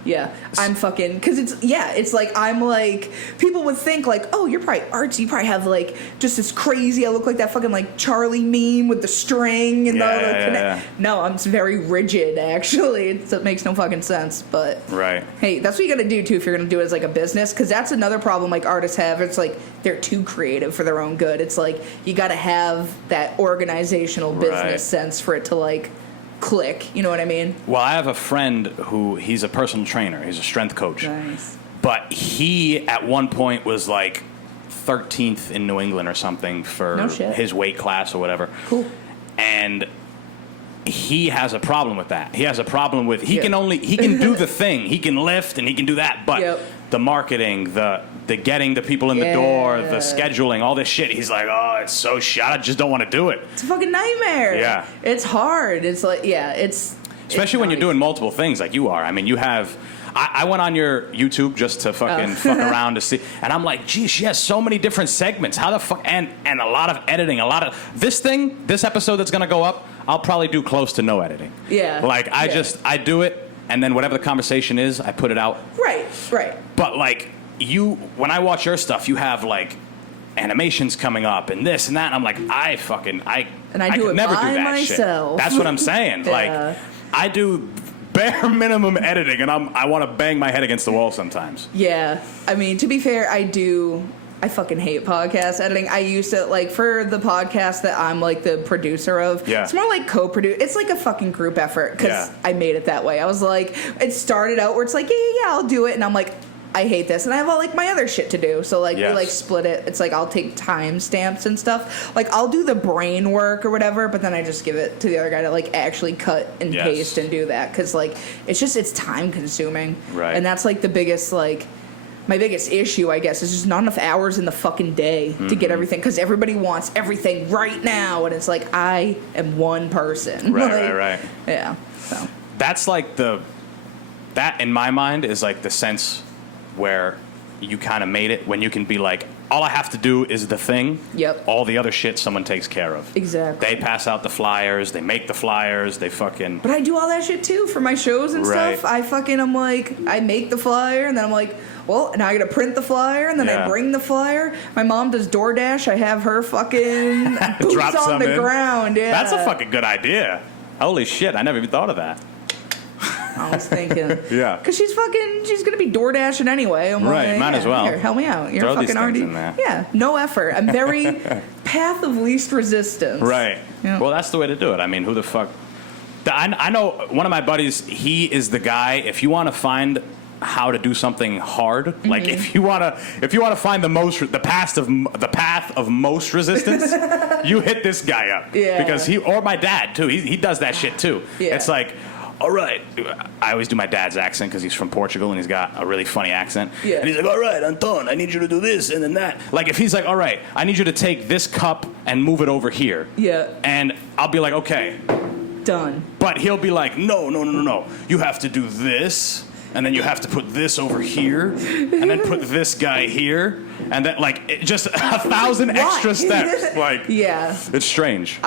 Yeah, I'm fucking... Because it's like, I'm like... People would think like, oh, you're probably artsy. You probably have like, just this crazy... I look like that fucking like Charlie meme with the string and No, I'm very rigid, actually. It makes no fucking sense, but... Right. Hey, that's what you gotta do, too, if you're gonna do it as like a business. Because that's another problem like artists have. It's like, they're too creative for their own good. It's like, you gotta have that organizational business sense for it to like... click, you know what I mean? Well, I have a friend who he's a personal trainer. He's a strength coach. Nice. But he at one point was like 13th in New England or something for his weight class or whatever. Cool. And he has a problem with that. He has a problem with he can do the thing. He can lift and he can do that, but the marketing, the getting the people in the door, the scheduling, all this shit. He's like, oh, it's so shit. I just don't want to do it. It's a fucking nightmare. Yeah. It's hard. It's like, it's... Especially when you're doing multiple things like you are. I mean, you have... I went on your YouTube just to fucking fuck around to see, and I'm like, gee, she has so many different segments. How the fuck? And a lot of editing, a lot of this episode that's gonna go up, I'll probably do close to no editing. Yeah. Like I do it, and then whatever the conversation is, I put it out. Right. But like when I watch your stuff, you have like animations coming up and this and that, and I'm like, I do could it never by do that myself. shit. That's what I'm saying. Yeah. Like I do bare minimum editing, and I want to bang my head against the wall sometimes. Yeah. I mean, to be fair, I fucking hate podcast editing. I used to, like, for the podcast that I'm, like, the producer of, it's more like co-produce. It's like a fucking group effort, because I made it that way. I was like, it started out where it's like, yeah, I'll do it, and I'm like, I hate this, and I have all, like, my other shit to do. So, like, we, like, split it. It's like I'll take timestamps and stuff. Like, I'll do the brain work or whatever, but then I just give it to the other guy to, like, actually cut and paste and do that. Because, like, it's time consuming. Right. And that's, like, the biggest, like, my biggest issue, I guess, is just not enough hours in the fucking day to get everything. Because everybody wants everything right now. And it's like, I am one person. Right. Yeah. So. That's, like, that, in my mind, is, like, the sense where you kind of made it, when you can be like, all I have to do is the thing. Yep. All the other shit someone takes care of. Exactly. They pass out the flyers. They make the flyers. They fucking... But I do all that shit, too, for my shows and stuff. I'm like, I make the flyer, and then I'm like, well, now I gotta print the flyer, and then I bring the flyer. My mom does DoorDash. I have her fucking boots on the ground. Yeah. That's a fucking good idea. Holy shit, I never even thought of that. I was thinking. Yeah. Because she's going to be door dashing anyway. I'm like, might as well. Here, help me out. You're Throw fucking these already. things in there. Yeah, no effort. I'm very path of least resistance. Right. Yeah. Well, that's the way to do it. I mean, who the fuck... I know one of my buddies, he is the guy, if you want to find how to do something hard, like if you want to find the path of most resistance, you hit this guy up. Yeah. Because or my dad too. He does that shit too. Yeah. It's like, all right, I always do my dad's accent because he's from Portugal and he's got a really funny accent. Yeah. And he's like, all right, Anton, I need you to do this and then that. Like, if he's like, all right, I need you to take this cup and move it over here. Yeah. And I'll be like, okay. Done. But he'll be like, no. You have to do this, and then you have to put this over here, and then put this guy here, and then, like, just 1,000 extra steps. Like, yeah. It's strange.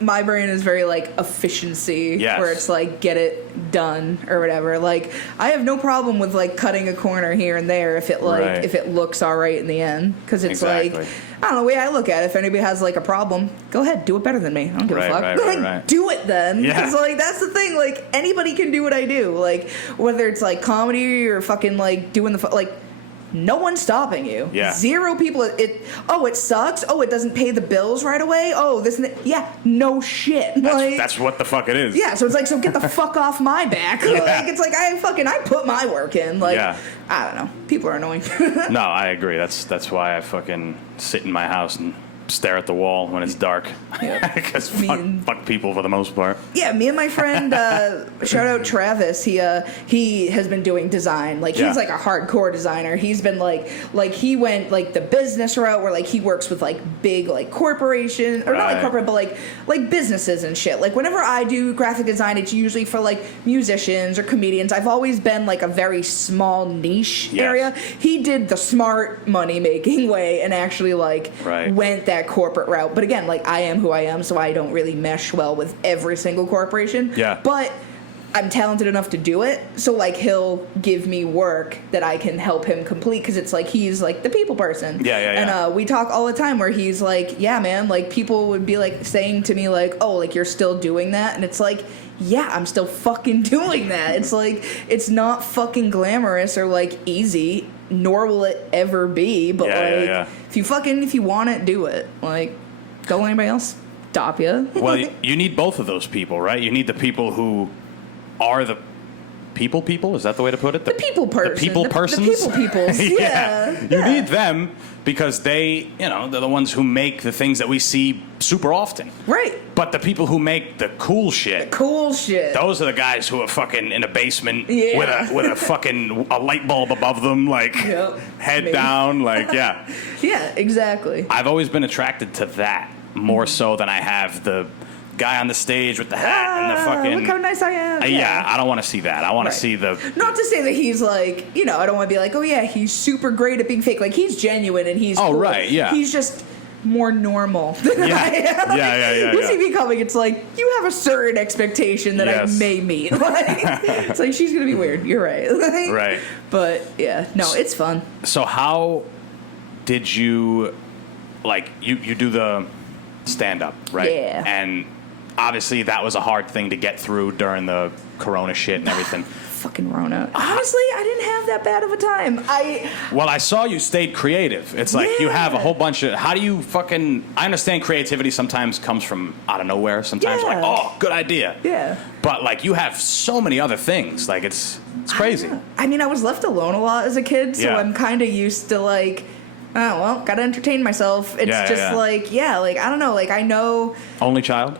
My brain is very, like, efficiency, where it's like, get it done or whatever. Like, I have no problem with, like, cutting a corner here and there if it looks all right in the end, because it's like, I don't know, the way I look at it, if anybody has, like, a problem, go ahead, do it better than me. I don't give a fuck. Do it then. Because, like, that's the thing. Like, anybody can do what I do. Like, whether it's, like, comedy or fucking, like, doing like, no one's stopping you. Yeah. 0 people. It sucks. Oh, it doesn't pay the bills right away. Oh, this and that. Yeah, no shit. That's what the fuck it is. Yeah, so it's like, so get the fuck off my back. Like, it's like, I put my work in. Like, I don't know. People are annoying. No, I agree. That's why I fucking sit in my house and stare at the wall when it's dark. Because fuck people for the most part. Yeah, me and my friend, shout out Travis, he has been doing design. Like, he's like a hardcore designer. He's been like he went like the business route where like he works with like big like corporation, or not like corporate, but like businesses and shit. Like, whenever I do graphic design, it's usually for like musicians or comedians. I've always been like a very small niche area. He did the smart money making way and actually like went that corporate route. But again, like, I am who I am, so I don't really mesh well with every single corporation. Yeah. But I'm talented enough to do it, so like he'll give me work that I can help him complete, because it's like he's like the people person. And we talk all the time where he's like, yeah, man, like people would be like saying to me like, oh, like you're still doing that, and it's like, yeah, I'm still fucking doing that. It's like, it's not fucking glamorous or like easy, nor will it ever be, but if you want it, do it. Like, don't let anybody else stop you. Well, you need both of those people, right? You need the people who are the people. Is that the way to put it? The people person. The people persons. The peoples. You need them because they're the ones who make the things that we see super often. Right. But the people who make the cool shit. Those are the guys who are fucking in a basement with a fucking a light bulb above them, like head down, like Yeah, exactly. I've always been attracted to that more so than I have the guy on the stage with the hat and the fucking. Look how nice I am. Yeah, I don't want to see that. I want to see the. Not to say that he's like, I don't want to be like, oh yeah, he's super great at being fake. Like he's genuine and he's. Oh cool. right, yeah. He's just more normal than I am. Yeah. Who's he becoming? It's like you have a certain expectation that I may meet. Like, it's like she's gonna be weird. You're right. Like, right. But yeah, no, it's fun. So how did you, like, you do the stand-up, right? Yeah. And obviously that was a hard thing to get through during the Corona shit and everything. Fucking Rona. Honestly, I didn't have that bad of a time. Well, I saw you stayed creative. It's like you have a whole bunch of. How do you fucking? I understand creativity sometimes comes from out of nowhere. Sometimes you're like, oh, good idea. Yeah. But like you have so many other things. Like it's crazy. I mean, I was left alone a lot as a kid, so I'm kind of used to like. Oh well, gotta entertain myself. It's like I don't know. Like I know. Only child?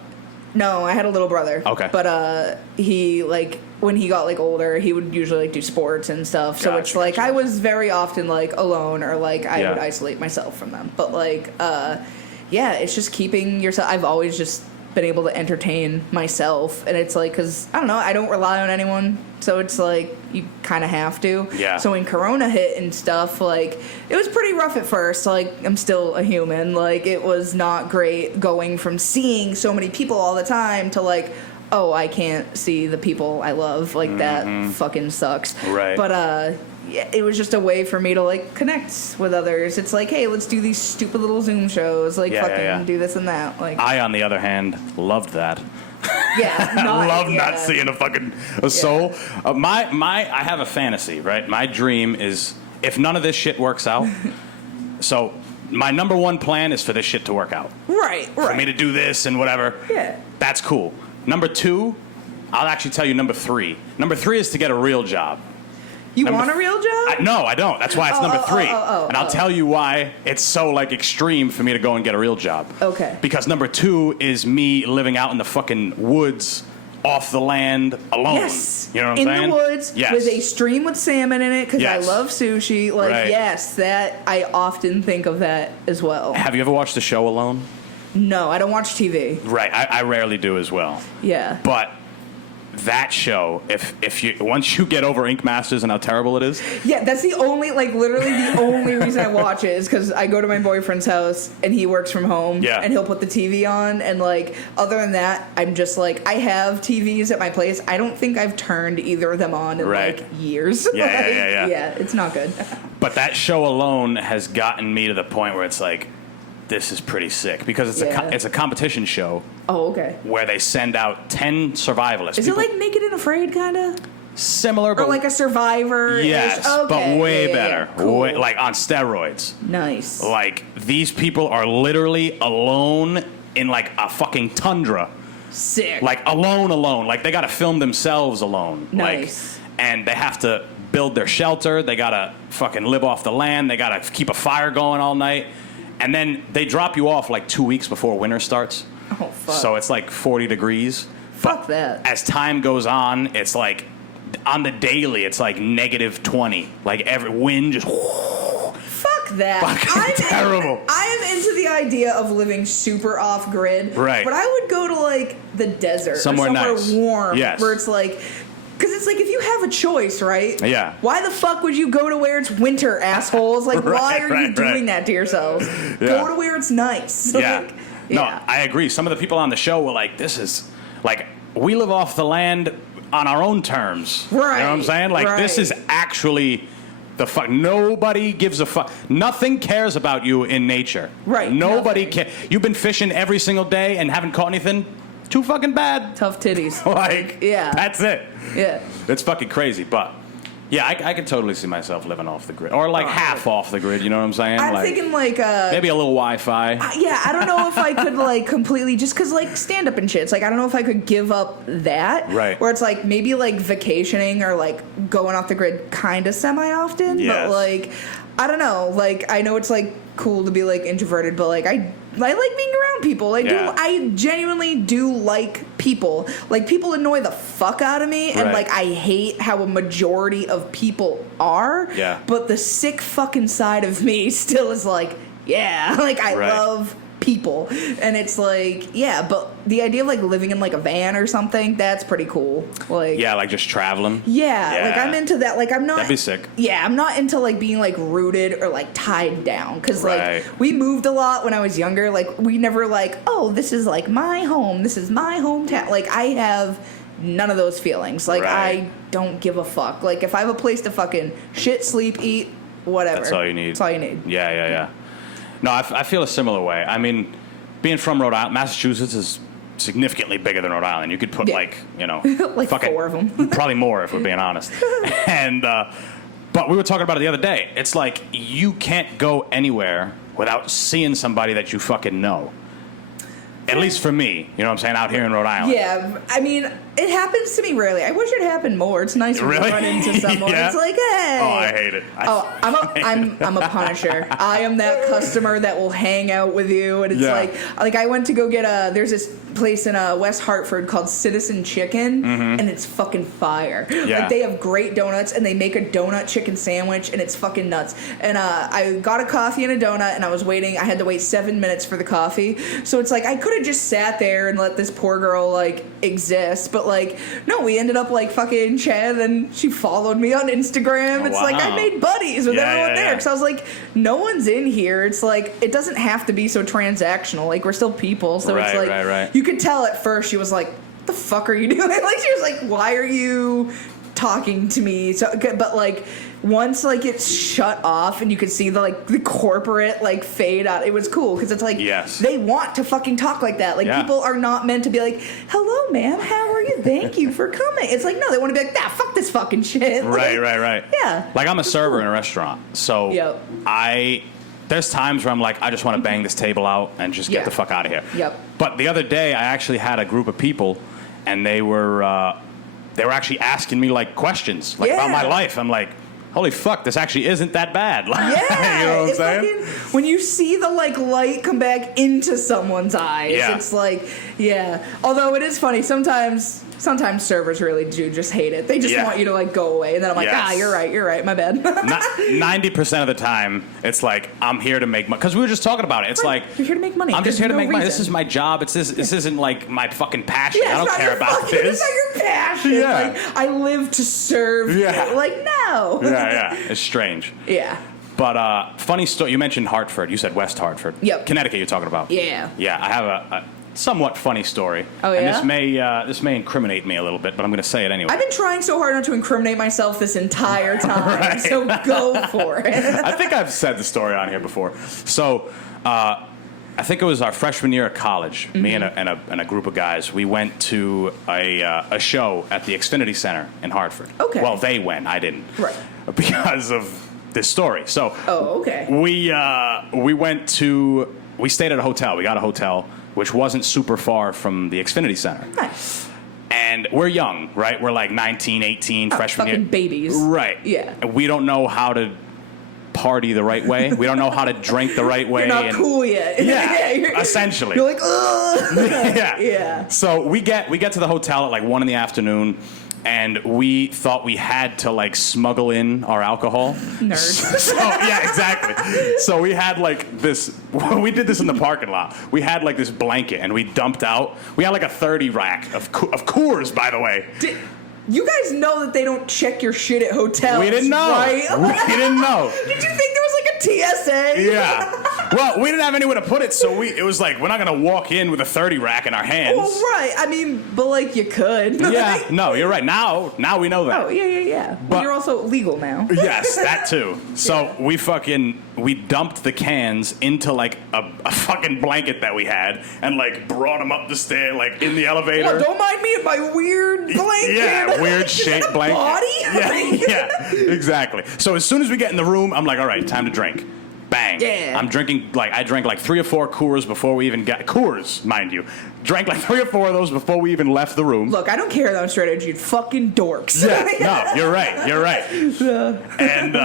No, I had a little brother. Okay. But he like when he got like older, he would usually like do sports and stuff. So it's like I was very often like alone or like I would isolate myself from them. But like it's just keeping yourself. I've always just been able to entertain myself, and it's like because I don't know, I don't rely on anyone, so it's like you kind of have to. Yeah. So when Corona hit and stuff, like it was pretty rough at first. Like I'm still a human. Like it was not great going from seeing so many people all the time to like, oh, I can't see the people I love. Like that fucking sucks. Right. But it was just a way for me to like connect with others. It's like, hey, let's do these stupid little Zoom shows. Like do this and that. Like I, on the other hand, loved that. Yeah, I love not seeing a soul. I have a fantasy, right? My dream is if none of this shit works out. So my number one plan is for this shit to work out. Right. For me to do this and whatever. Yeah. That's cool. Number two, I'll actually tell you number three. Number three is to get a real job. You want a real job? No, I don't. That's why it's number three. And I'll tell you why it's so like extreme for me to go and get a real job. Okay. Because number two is me living out in the fucking woods, off the land, alone. Yes. You know what I'm saying? In the woods, with a stream with salmon in it, because I love sushi. Like, yes, that I often think of that as well. Have you ever watched the show Alone? No, I don't watch TV. Right, I rarely do as well. Yeah. But that show, if you once you get over Ink Masters and how terrible it is. Yeah, that's the only, like, literally the only reason I watch it is because I go to my boyfriend's house and he works from home. Yeah. And he'll put the TV on, and like other than that, I'm just like, I have TVs at my place. I don't think I've turned either of them on in like years. Yeah. Yeah, it's not good. But that show alone has gotten me to the point where it's like, this is pretty sick because it's a competition show. Oh, okay. Where they send out 10 survivalists. Is it like Naked and Afraid, kind of? Similar, but or like a Survivor. Yes, okay. but way better. Yeah. Cool. Like on steroids. Nice. Like these people are literally alone in like a fucking tundra. Sick. Like alone. Like they got to film themselves alone. Nice. Like, and they have to build their shelter. They got to fucking live off the land. They got to keep a fire going all night. And then they drop you off like 2 weeks before winter starts. Oh, fuck. So it's like 40 degrees. Fuck that. As time goes on, it's like, on the daily, it's like negative 20. Like every wind just... Fuck that. Fucking terrible. I am into the idea of living super off grid. Right. But I would go to like the desert. Somewhere nice. Warm. Yes. Where it's like... Because it's like, if you have a choice, right? Yeah. Why the fuck would you go to where it's winter, assholes? Like, why are you doing that to yourselves? Yeah. Go to where it's nice. Yeah. Like, No, I agree. Some of the people on the show were like, this is, like, we live off the land on our own terms. Right. You know what I'm saying? Like, this is actually the fuck. Nobody gives a fuck. Nothing cares about you in nature. Right. Nobody cares. You've been fishing every single day and haven't caught anything? Too fucking bad. Tough titties. Like, yeah. That's it. Yeah. It's fucking crazy, but yeah, I could totally see myself living off the grid. Or like half off the grid, you know what I'm saying? I'm like, thinking like... maybe a little Wi-Fi. Yeah, I don't know if I could like completely... Just because like stand-up and shit, it's like I don't know if I could give up that. Right. Where it's like maybe like vacationing or like going off the grid kind of semi-often. Yes. But like, I don't know. Like, I know it's like cool to be like introverted, but like I like being around people. I genuinely do like people. Like, people annoy the fuck out of me, and like I hate how a majority of people are. Yeah. But the sick fucking side of me still is like, yeah, like I love people. And it's like, yeah, but the idea of like living in like a van or something, that's pretty cool. Like, yeah, like just traveling. Yeah, like I'm into that. Like I'm not. That'd be sick. Yeah, I'm not into like being like rooted or like tied down because Right. like we moved a lot when I was younger. Like we never like, oh, this is like my home. This is my hometown. Like I have none of those feelings. Like Right. I don't give a fuck. Like if I have a place to fucking shit, sleep, eat, whatever. That's all you need. That's all you need. Yeah. No, I feel a similar way. I mean, being from Rhode Island, Massachusetts is significantly bigger than Rhode Island. You could put like, you know, like fucking, 4 of them. probably more if we're being honest. And but we were talking about it the other day. It's like you can't go anywhere without seeing somebody that you fucking know. At least for me, you know what I'm saying, out here in Rhode Island. Yeah, I mean, it happens to me rarely. I wish it happened more. It's nice when Really? you run into someone. Yeah. It's like, hey. Oh, I hate it. I'm a punisher. I am that customer that will hang out with you, and it's Yeah. like I went to go get there's this place in West Hartford called Citizen Chicken, and it's fucking fire. Yeah. Like they have great donuts, and they make a donut chicken sandwich, and it's fucking nuts. And I got a coffee and a donut, and I was waiting. I had to wait 7 minutes for the coffee, so it's like I could have just sat there and let this poor girl like exist, but like no, we ended up like fucking chatting, and she followed me on Instagram. Oh, It's wow. like I made buddies with everyone there because I was like, no one's in here. It's like it doesn't have to be so transactional. Like we're still people, so it's like Right. you could tell at first she was like, "What the fuck are you doing?" Like she was like, "Why are you talking to me?" So, but like once like it's shut off and you could see the corporate like fade out, it was cool because it's like Yes. they want to fucking talk like that. Like Yeah. people are not meant to be like, "Hello, ma'am, how are you? Thank you for coming." It's like no, they want to be like, "Nah, fuck this fucking shit." Right. Yeah. Like I'm a server in a restaurant, so Yep. there's times where I'm like, I just want to bang this table out and just get Yeah. the fuck out of here. Yep. But the other day, I actually had a group of people, and they were actually asking me like questions like about Yeah. my life. I'm like, holy fuck, this actually isn't that bad. Like, Yeah, you know what I'm it's saying? fucking, when you see the like light come back into someone's eyes, Yeah. it's like, yeah. Although it is funny, sometimes servers really do just hate it. They just Yeah. want you to like go away, and then I'm like, Yes. you're right, my bad. 90% of the time, it's like I'm here to make money. Because we were just talking about it. It's Right. like You're here to make money. I'm just There's here to no make money. This reason. is my job. This isn't like my fucking passion. Yeah, I don't it's not care your about fucking, this. It's not your passion. Yeah. Like I live to serve. Yeah. You. Like no. Yeah. It's strange. Yeah. But funny story. You mentioned Hartford. You said West Hartford. Yep. Connecticut. You're talking about. Yeah. Yeah. I have a somewhat funny story. Oh, And yeah? this may incriminate me a little bit, but I'm going to say it anyway. I've been trying so hard not to incriminate myself this entire time, Right. so go for it. I think I've said the story on here before. So, I think it was our freshman year of college. Mm-hmm. Me and a group of guys. We went to a show at the Xfinity Center in Hartford. Okay. Well, they went. I didn't. Right. Because of this story. So. Oh, okay. We stayed at a hotel. We got a hotel, which wasn't super far from the Xfinity Center. Nice. And we're young, right? We're like 19, 18, freshman year. Fucking babies. Right. Yeah. And we don't know how to party the right way. We don't know how to drink the right way. You're not cool yet. Yeah, you're, essentially. You're like, ugh. Yeah. Yeah. So we get to the hotel at like 1 PM, and we thought we had to like smuggle in our alcohol. Nerds. So yeah, exactly. So we had like this. We did this in the parking lot. We had like this blanket, and we dumped out. We had like a 30 rack of Coors, by the way. You guys know that they don't check your shit at hotels. We didn't know. Right? We didn't know. Did you think there was like a TSA? Yeah. Well, we didn't have anywhere to put it, so it was like we're not gonna walk in with a 30 rack in our hands. Well, right. I mean, but like you could. Yeah. No, you're right. Now we know that. Oh yeah. But But- you're also legal now. Yes, that too. So we dumped the cans into like a fucking blanket that we had and like brought them up the stair like in the elevator. Well, don't mind me in my weird blanket. Yeah, weird Is shaped that a blanket. Body? Yeah, exactly. So as soon as we get in the room, I'm like, all right, time to drink. Bang. Yeah. I'm drinking, I drank like 3 or 4 Coors before we even got, Coors, mind you. Drank like 3 or 4 of those before we even left the room. Look, I don't care that I'm straight edge, you fucking dorks. Yeah, no, you're right. And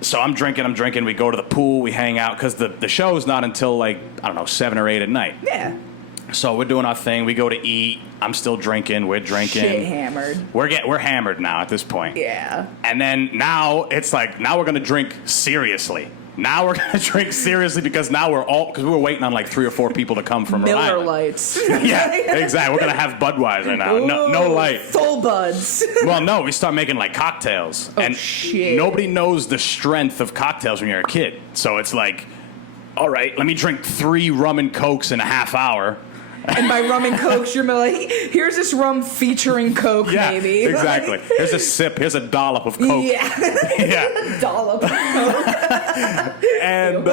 so I'm drinking, we go to the pool, we hang out, because the show's not until like, I don't know, 7 or 8 at night. Yeah. So we're doing our thing, we go to eat, I'm still drinking, we're drinking. Shit hammered. We're hammered now at this point. Yeah. And then now it's like, now we're going to drink seriously. Now we're gonna drink seriously because now because we were waiting on like 3 or 4 people to come from Rhode Miller Island. Lights. Yeah, exactly. We're gonna have Budweiser now. No light. Full buds. Well, no, we start making like cocktails, Oh, and shit. nobody knows the strength of cocktails when you're a kid. So it's like, all right, let me drink 3 rum and cokes in a half hour. And by rum and cokes, you're like, here's this rum featuring coke, Yeah, maybe. exactly. Here's a sip. Here's a dollop of coke. Yeah. Yeah. Dollop of coke. And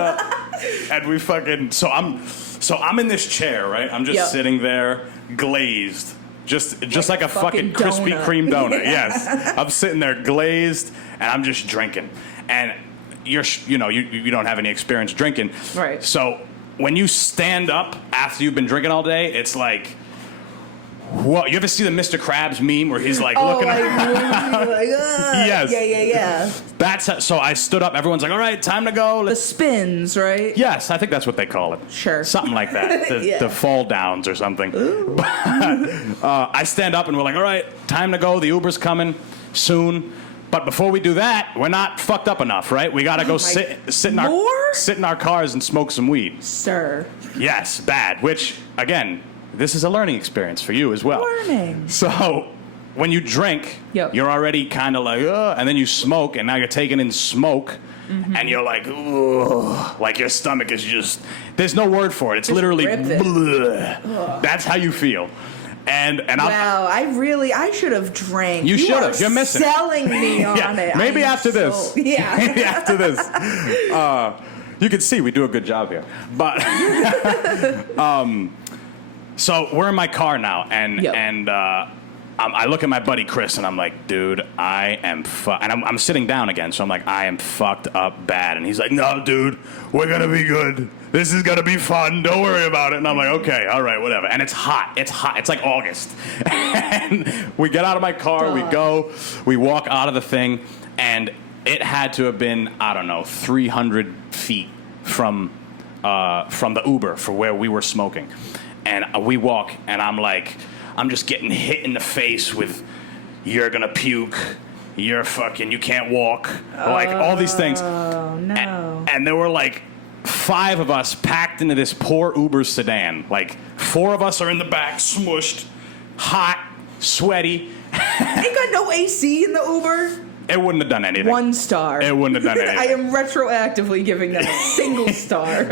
we fucking so I'm in this chair, right? I'm just sitting there, glazed, just like a fucking Krispy donut. Kreme donut. Yeah. Yes, I'm sitting there glazed, and I'm just drinking. And you don't have any experience drinking, Right. So when you stand up after you've been drinking all day, it's like, what? You ever see the Mr. Krabs meme where he's like looking around? Like, Yes. Yeah. So I stood up. Everyone's like, all right, time to go. The spins, right? Yes, I think that's what they call it. Sure. Something like that. The fall downs or something. But, I stand up and we're like, all right, time to go. The Uber's coming soon. But before we do that, we're not fucked up enough, right? We got to go sit in our cars and smoke some weed. Sir. Yes, bad. Which, again, this is a learning experience for you as well. Learning. So when you drink, you're already kind of like, and then you smoke, and now you're taking in smoke, and you're like, ugh, like your stomach is just, there's no word for it. It's literally, that's how you feel. And wow, I should have drank. You should have. You're missing. Selling me on it. Maybe after this. Yeah. Maybe after this. You can see we do a good job here. But so we're in my car now, and I look at my buddy Chris, and I'm like, dude, I am and I'm sitting down again, so I'm like, I am fucked up bad. And he's like, no, dude, we're gonna be good. This is gonna be fun. Don't worry about it. And I'm like, okay, all right, whatever. And it's hot. It's hot. It's like August. And we get out of my car. We walk out of the thing, and it had to have been, I don't know, 300 feet from the Uber for where we were smoking. And we walk, and I'm just getting hit in the face with, you're gonna puke, you can't walk, like all these things. Oh, no. And there were like 5 of us packed into this poor Uber sedan. Like 4 of us are in the back, smushed, hot, sweaty. Ain't got no AC in the Uber. It wouldn't have done anything. 1 star. It wouldn't have done anything. I am retroactively giving them a single star.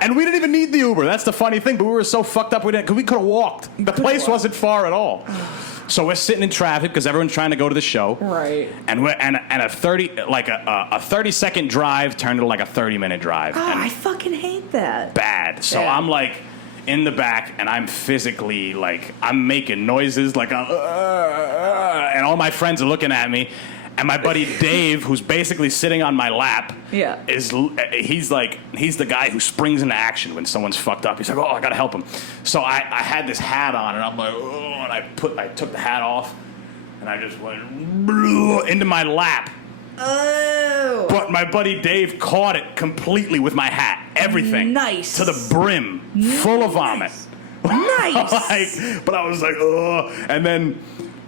and we didn't even need the Uber. That's the funny thing. But we were so fucked up because we could have walked. The place wasn't far at all. So we're sitting in traffic because everyone's trying to go to the show. Right. And a 30-second drive turned into like a 30-minute drive. Oh, I fucking hate that. Bad. So I'm like in the back, and I'm physically like, I'm making noises like, and all my friends are looking at me. And my buddy Dave, who's basically sitting on my lap, he's the guy who springs into action when someone's fucked up. He's like, oh, I gotta help him. So I had this hat on, and I'm like, oh, and I took the hat off, and I just went into my lap. Oh. But my buddy Dave caught it completely with my hat, everything, Nice. to the brim, full of vomit. Nice. But I was like, oh, and then.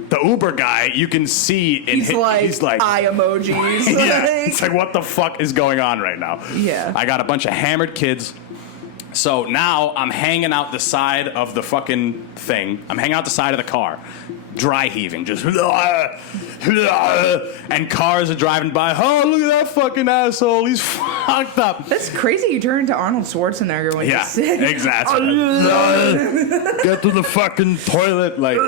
The Uber guy, you can see he's like eye emojis. Yeah, it's like, what the fuck is going on right now? Yeah. I got a bunch of hammered kids. So now I'm hanging out the side of the fucking thing. I'm hanging out the side of the car, dry heaving, just and cars are driving by. Oh, look at that fucking asshole. He's fucked up. That's crazy. You turn into Arnold Schwarzenegger when you're sick. Exactly. Get to the fucking toilet, like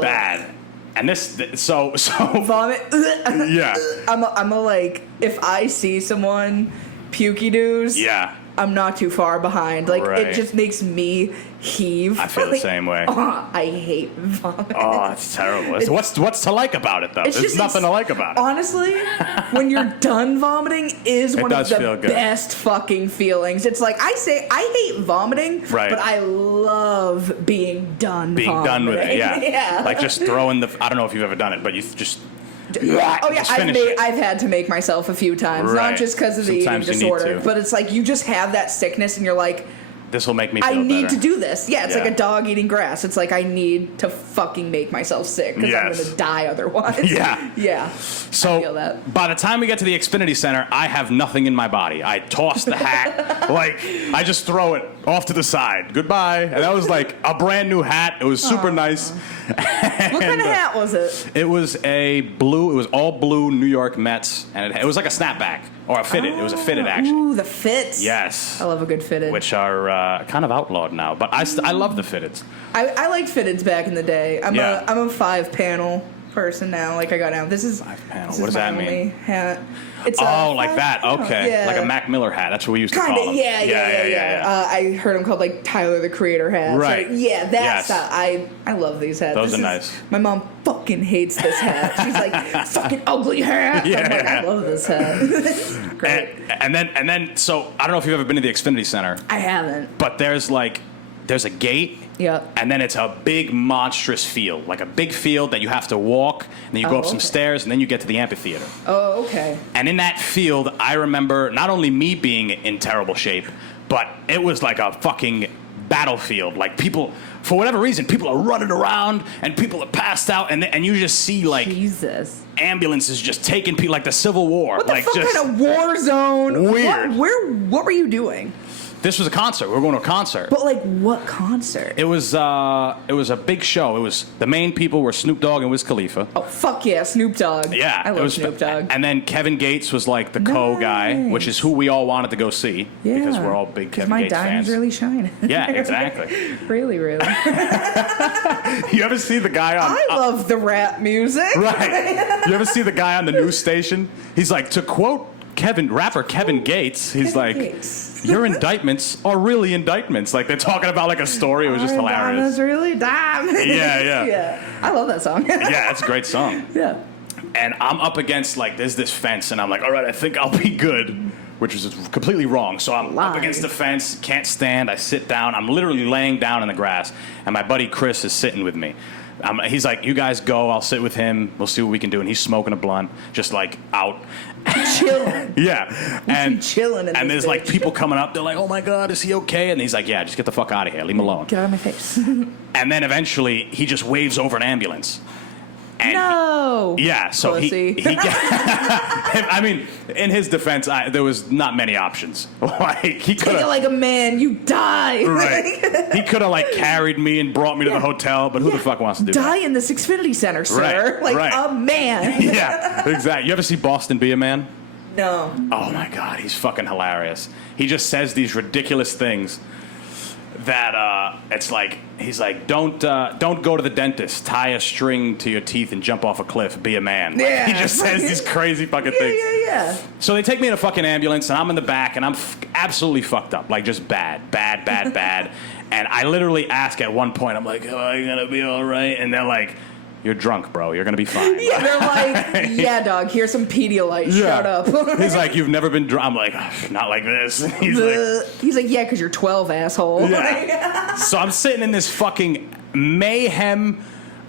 bad. And so vomit. Yeah. I'm a like, if I see someone pukey doos. Yeah. I'm not too far behind. Like, It just makes me heave. I feel the same way. I hate vomit. Oh, it's terrible. What's to like about it, though? There's nothing to like about it. Honestly, when you're done vomiting is one of the best fucking feelings. It's like, I hate vomiting, but I love being done vomiting. Being done with it, yeah. Like just throwing I don't know if you've ever done it, but you just... I've had to make myself a few times, not just because of the eating disorder, but it's like you just have that sickness and you're like, this will make me feel I need better. to do this. Yeah, it's Yeah. like a dog eating grass. It's like I need to fucking make myself sick because I'm Yes. going to die otherwise. Yeah. Yeah. So I feel that. by the time we get to the Xfinity Center, I have nothing in my body. I toss the hat, like I just throw it off to the side. Goodbye. And that was like a brand new hat. It was super nice. What kind of hat was it? It was it was all blue New York Mets, and it was like a snapback or a fitted. It was a fitted actually. Ooh, the fits. Yes. I love a good fitted. Which are kind of outlawed now, but I love the fitteds. I liked fitteds back in the day. I'm Yeah. a 5-panel person now. Like I got out. This is 5-panel. This What is does my that mean? only hat. It's Like that. panel. Okay. Yeah. Like a Mac Miller hat. That's what we used to call them. Yeah. I heard them called like Tyler the Creator hats. Right. Or, yeah, that Yes. style. I love these hats. Those This are is- nice. My mom fucking hates this hat. She's like, fucking ugly hat. Yeah. I'm like, I love this hat. Great. And then so I don't know if you've ever been to the Xfinity Center, I haven't. but there's a gate. Yep. And then it's a big monstrous field, like a big field that you have to walk, and then you go up some okay. stairs, and then you get to the amphitheater. Oh, okay. And in that field, I remember not only me being in terrible shape, but it was like a fucking battlefield. Like people, for whatever reason, people are running around, and people are passed out, and you just see like Jesus. ambulances just taking people, like the Civil War. What the like fuck just kind of war zone? Weird. What were you doing? This was a concert. We were going to a concert. But like, what concert? It was a big show. It was the main people were Snoop Dogg and Wiz Khalifa. Oh fuck yeah, Snoop Dogg. Yeah, I it love was, Snoop Dogg. And then Kevin Gates was like the co-guy, Nice. which is who we all wanted to go see because we're all big Kevin my Gates diamond's fans. really shining. Yeah, exactly. really. You ever see the guy on? I love the rap music. Right. You ever see the guy on the news station? He's like, to quote rapper Kevin Gates, he's Kevin like, Gates. your indictments are really indictments. Like they're talking about like a story. It was just hilarious. Diamonds really diamond. Yeah. Yeah. I love that song. Yeah, it's a great song. Yeah. And I'm up against like there's this fence, and I'm like, all right, I think I'll be good, which is completely wrong. So I'm up against the fence, can't stand. I sit down. I'm literally laying down in the grass, and my buddy Chris is sitting with me. He's like, you guys go. I'll sit with him. We'll see what we can do. And he's smoking a blunt, just like out. Chilling. Yeah. And chilling. And there's like people coming up. They're like, oh my God, is he okay? And he's like, yeah, just get the fuck out of here. Leave him alone. Get out of my face. And then eventually he just waves over an ambulance. And no. yeah, so Pussy. I mean, in his defense, there was not many options. Like he could Take it have, like a man. You die. right? He could have like carried me and brought me to the hotel, but who the fuck wants to do Die that? in this Xfinity Center, sir. Right, Like right. a man. Yeah, exactly. You ever see Boston Be a Man? No. Oh my God, he's fucking hilarious. He just says these ridiculous things that it's like he's like, don't go to the dentist, tie a string to your teeth and jump off a cliff, be a man. Like, Yeah. he just says these crazy fucking things. Yeah. So they take me in a fucking ambulance, and I'm in the back, and I'm absolutely fucked up, like just bad. And I literally ask at one point, I'm like, am I gonna be all right? And they're like, you're drunk, bro. You're gonna be fine. Yeah, they're like, yeah, dog, here's some Pedialyte. Shut up. He's like, you've never been drunk. I'm like, not like this. He's like, yeah, because you're 12, asshole. Yeah. So I'm sitting in this fucking mayhem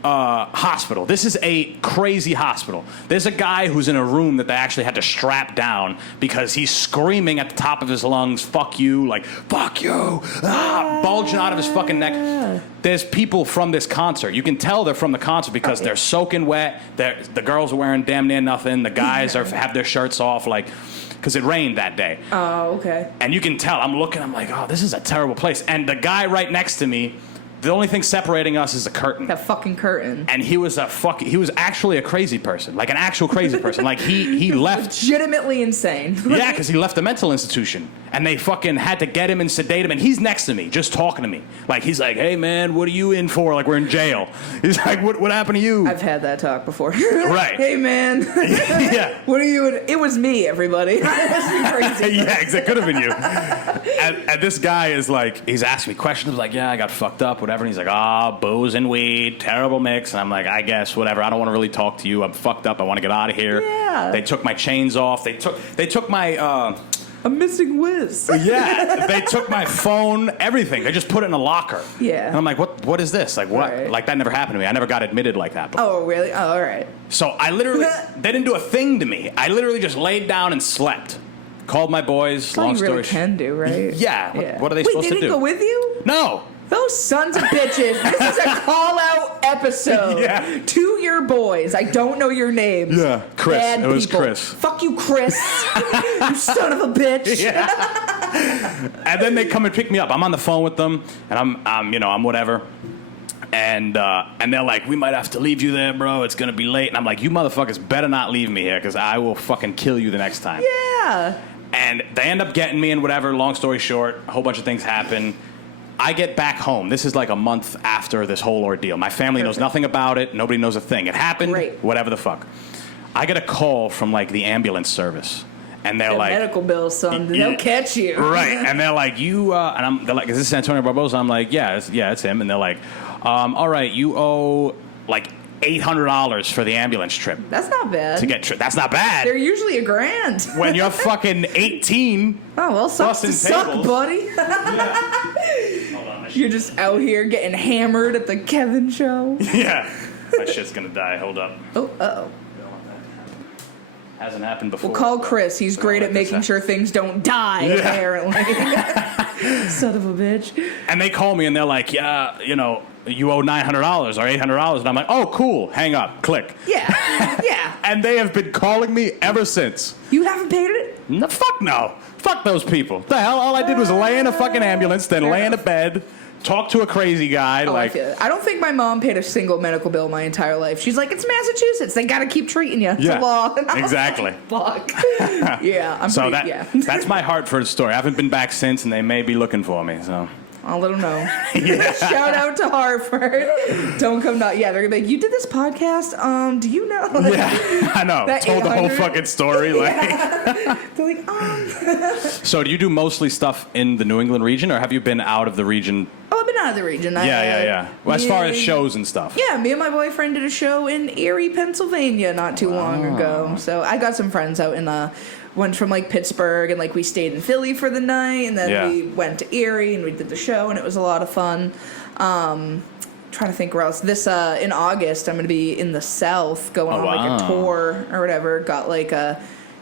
hospital. This is a crazy hospital. There's a guy who's in a room that they actually had to strap down because he's screaming at the top of his lungs, fuck you, like, fuck you, bulging out of his fucking neck. There's people from this concert. You can tell they're from the concert because they're soaking wet. The girls are wearing damn near nothing. The guys have their shirts off, like, because it rained that day. Oh, okay. And you can tell. I'm looking. I'm like, oh, this is a terrible place. And the guy right next to me, the only thing separating us is a curtain. That fucking curtain. And he was actually a crazy person, like an actual crazy person. Like he left. Legitimately insane. Yeah, because he left a mental institution, and they fucking had to get him and sedate him. And he's next to me, just talking to me. Like he's like, "Hey man, what are you in for?" Like we're in jail. He's like, "What happened to you?" I've had that talk before. Right. Hey man. Yeah. What are you? It was me, everybody. It was crazy. Yeah, it could have been you. And this guy is like, he's asking me questions. I'm like, yeah, I got fucked up, whatever. And he's like, booze and weed, terrible mix. And I'm like, I guess, whatever. I don't want to really talk to you. I'm fucked up. I want to get out of here. Yeah. They took my chains off. They took my, I'm missing Wiz. yeah, they took my phone, everything. They just put it in a locker. Yeah. And I'm like, what is this? Like, what? Right. Like, that never happened to me. I never got admitted like that before. Oh, really? Oh, all right. So I literally, they didn't do a thing to me. I literally just laid down and slept. Called my boys. That's all long you story really can do, right? Yeah. What are they supposed Wait, to do? they didn't go with you? No. Those sons of bitches. This is a call-out episode to your boys. I don't know your names. Yeah, Chris. Bad It was people. Chris. Fuck you, Chris. You son of a bitch. Yeah. And then they come and pick me up. I'm on the phone with them, and I'm whatever. And they're like, we might have to leave you there, bro. It's gonna be late. And I'm like, you motherfuckers better not leave me here, because I will fucking kill you the next time. Yeah. And they end up getting me and whatever. Long story short, a whole bunch of things happen. I get back home. This is like a month after this whole ordeal. My family knows nothing about it. Nobody knows a thing. It happened. Great. Whatever the fuck. I get a call from like the ambulance service, and they're like, medical bills, son. They'll catch you. Right. And they're like, they're like, is this Antonio Barbosa? I'm like, yeah, it's him. And they're like, all right, you owe like $800 for the ambulance trip. That's not bad. That's not bad. They're usually $1,000. When you're fucking 18. Oh, well, sucks to suck, tables. buddy. Hold on, You're just out here getting hammered at the Kevin show. Yeah. My shit's gonna die. Hold up. Oh, uh-oh. Hasn't happened before. We'll call Chris. He's great at making sure things don't die, apparently. Son of a bitch. And they call me and they're like, yeah, you owe $900 or $800. And I'm like, oh, cool. Hang up. Click. Yeah. Yeah. And they have been calling me ever since. You haven't paid it? No, fuck no. Fuck those people. The hell? All I did was lay in a fucking ambulance, then lay in a bed, talk to a crazy guy. I feel it. I don't think my mom paid a single medical bill my entire life. She's like, it's Massachusetts. They got to keep treating you. It's a law. Exactly. Like, fuck. Yeah. That's my Hartford story. I haven't been back since, and they may be looking for me. So I'll let them know. Shout out to Hartford. Don't come not. Yeah, they're gonna be like, you did this podcast. Do you know? Yeah, I know. Told the whole fucking story. Yeah. They're like, So do you do mostly stuff in the New England region, or have you been out of the region? Oh, I've been out of the region. Yeah. Well, as far as shows and stuff. Yeah, me and my boyfriend did a show in Erie, Pennsylvania not too long ago. So I got some friends out in went from like Pittsburgh, and like we stayed in Philly for the night, and then we went to Erie and we did the show, and it was a lot of fun. Trying to think where else. This in August I'm gonna be in the South going on like a tour or whatever. Got like a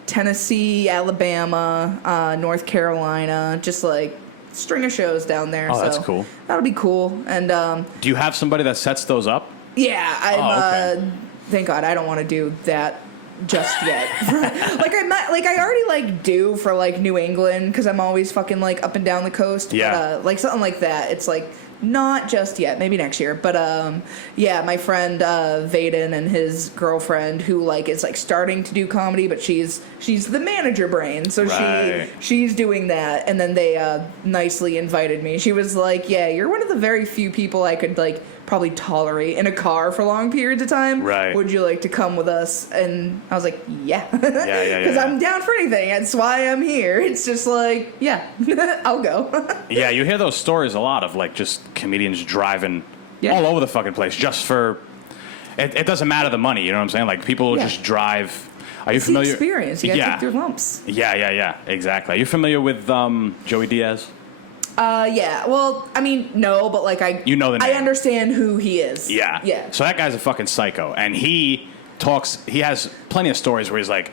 Tennessee, Alabama, North Carolina, just like string of shows down there. Oh, so that's cool. That'll be cool. And do you have somebody that sets those up? Yeah, I'm thank God I don't want to do that just yet. I already do for like New England, because I'm always fucking like up and down the coast. Yeah. But like something like that, it's like not just yet, maybe next year. But my friend Vaden and his girlfriend, who like is like starting to do comedy, but she's the manager brain, so she's doing that. And then they nicely invited me. She was like, yeah, you're one of the very few people I could like probably tolerate in a car for long periods of time. Right. Would you like to come with us? And I was like, yeah. Yeah. Because I'm down for anything. That's why I'm here. It's just like, yeah, I'll go. Yeah, you hear those stories a lot of like just comedians driving all over the fucking place just for. It doesn't matter the money, you know what I'm saying? Like people just drive. Are you familiar? The experience. You gotta take your lumps. Yeah. Exactly. Are you familiar with Joey Diaz? Yeah. Well, I mean, no, but like you know the name. I understand who he is. Yeah. So that guy's a fucking psycho, and he has plenty of stories where he's like,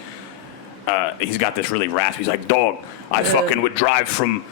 he's got this really raspy. He's like, dog, I fucking would drive from,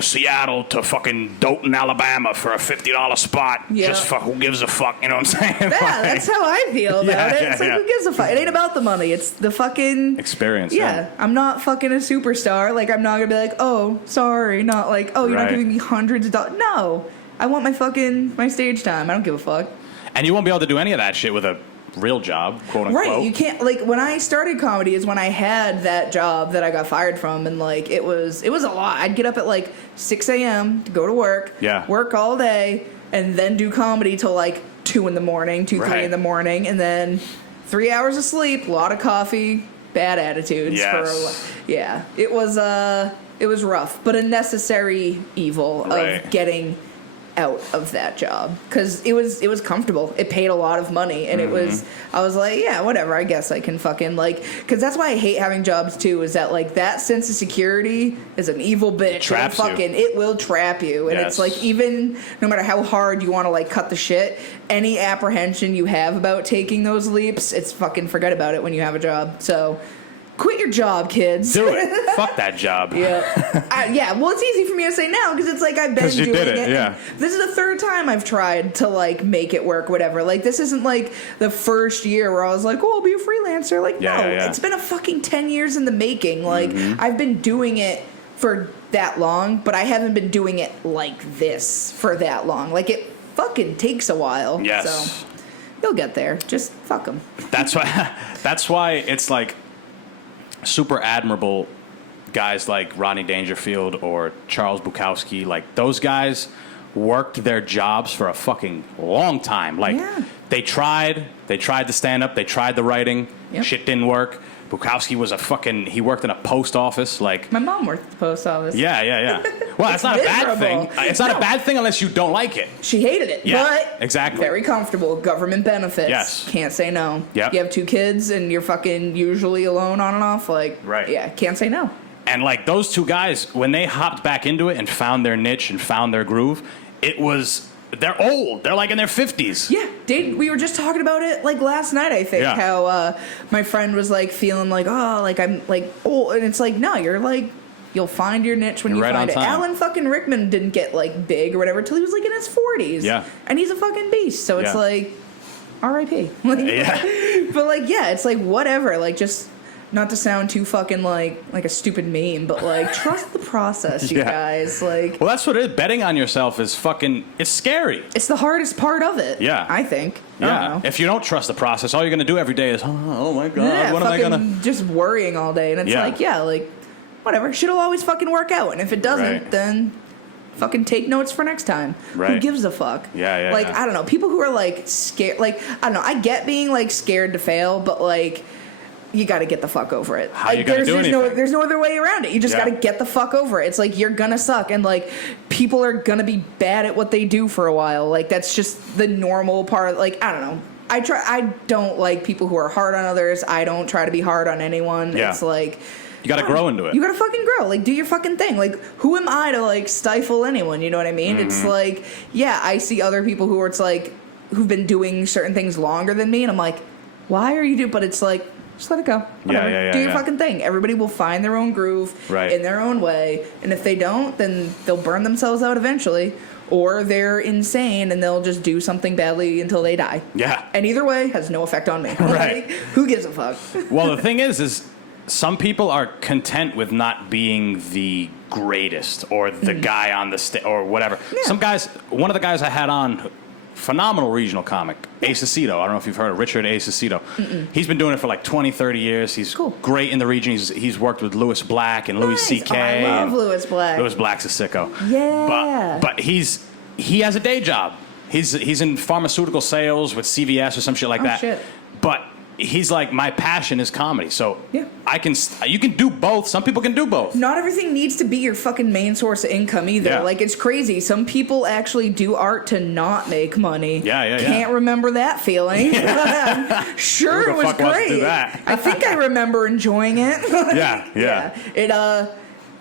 Seattle to fucking Dothan, Alabama for a $50 spot. Yeah. Just fuck, who gives a fuck? You know what I'm saying? Yeah, that's how I feel about it. It's like, who gives a fuck? It ain't about the money. It's the fucking experience. Yeah. I'm not fucking a superstar. Like, I'm not gonna be like, oh, sorry. Not like, oh, you're not giving me hundreds of dollars. No. I want my stage time. I don't give a fuck. And you won't be able to do any of that shit with a real job, quote unquote. Right, you can't, like, when I started comedy is when I had that job that I got fired from, and like it was a lot. I'd get up at like 6 a.m. to go to work, work all day, and then do comedy till like 2 in the morning, 3 in the morning, and then 3 hours of sleep, a lot of coffee, bad attitudes. It was rough, but a necessary evil of getting out of that job, because it was comfortable. It paid a lot of money, and I was like, yeah, whatever, I guess I can fucking like, because that's why I hate having jobs too, is that like that sense of security is an evil bitch. It will trap you, and it's like, even no matter how hard you want to like cut the shit, any apprehension you have about taking those leaps, it's fucking forget about it when you have a job. So quit your job, kids. Do it. Fuck that job. Yeah. Well, it's easy for me to say now because it's like I've been doing it. Yeah. This is the third time I've tried to like make it work, whatever. Like this isn't like the first year where I was like, oh, I'll be a freelancer. Like no, it's been a fucking 10 years in the making. Like I've been doing it for that long, but I haven't been doing it like this for that long. Like it fucking takes a while. Yes. So you'll get there. Just fuck them. That's why it's like super admirable guys like Rodney Dangerfield or Charles Bukowski. Like those guys worked their jobs for a fucking long time. Like they tried to stand up, they tried the writing, shit didn't work. Bukowski was he worked in a post office. Like my mom worked at the post office. Yeah. Well, that's not miserable. A bad thing. It's not a bad thing unless you don't like it. She hated it. Yeah, but exactly. Very comfortable. Government benefits. Yes. Can't say no. Yep. You have 2 kids and you're fucking usually alone on and off. Like, right. Yeah, can't say no. And like those 2 guys, when they hopped back into it and found their niche and found their groove, they're old. They're like in their 50s. Yeah, we were just talking about it like last night, I think. Yeah. How my friend was like feeling like, oh, like I'm like old. And it's like, no, you're like, you'll find your niche when you find it. Alan fucking Rickman didn't get like big or whatever till he was like in his 40s. Yeah. And he's a fucking beast. So it's like, R.I.P. Like, yeah. But like, yeah, it's like whatever. Like just not to sound too fucking like a stupid meme, but like trust the process, you guys. Like, well, that's what it is. Betting on yourself is fucking. It's scary. It's the hardest part of it. Yeah, I think. Yeah. I don't know. If you don't trust the process, all you're gonna do every day is, oh my god, what am I gonna? Just worrying all day, and it's like, whatever. Shit'll always fucking work out, and if it doesn't, then fucking take notes for next time. Right. Who gives a fuck? Yeah. Like I don't know. People who are like scared. Like I don't know. I get being like scared to fail, but like. You got to get the fuck over it. How you gonna do anything? There's no other way around it. You just got to get the fuck over it. It's like you're gonna suck, and like people are gonna be bad at what they do for a while. Like that's just the normal part. Like I don't know. I don't like people who are hard on others. I don't try to be hard on anyone. Yeah. It's like you got to grow into it. You got to fucking grow. Like do your fucking thing. Like who am I to like stifle anyone? You know what I mean? It's like I see other people who are it's like who've been doing certain things longer than me, and I'm like, why are you doing? But it's like. Just let it go. Whatever. Yeah. Do your fucking thing. Everybody will find their own groove in their own way. And if they don't, then they'll burn themselves out eventually. Or they're insane and they'll just do something badly until they die. Yeah. And either way has no effect on me. Right. Like, who gives a fuck? Well, the thing is some people are content with not being the greatest or the guy on the stage or whatever. Yeah. Some guys, one of the guys I had on, phenomenal regional comic, Ace Aceto. I don't know if you've heard of Richard Ace Aceto. He's been doing it for like 20, 30 years. He's great in the region. He's worked with Louis Black and Louis C.K. Oh, I love Louis Black. Louis Black's a sicko. Yeah. But he has a day job. He's in pharmaceutical sales with CVS or some shit like that. Shit. But he's like, my passion is comedy. So yeah. You can do both. Some people can do both. Not everything needs to be your fucking main source of income either. Yeah. Like, it's crazy. Some people actually do art to not make money. Yeah. Can't remember that feeling. Sure, it was great. I think I remember enjoying it. Yeah.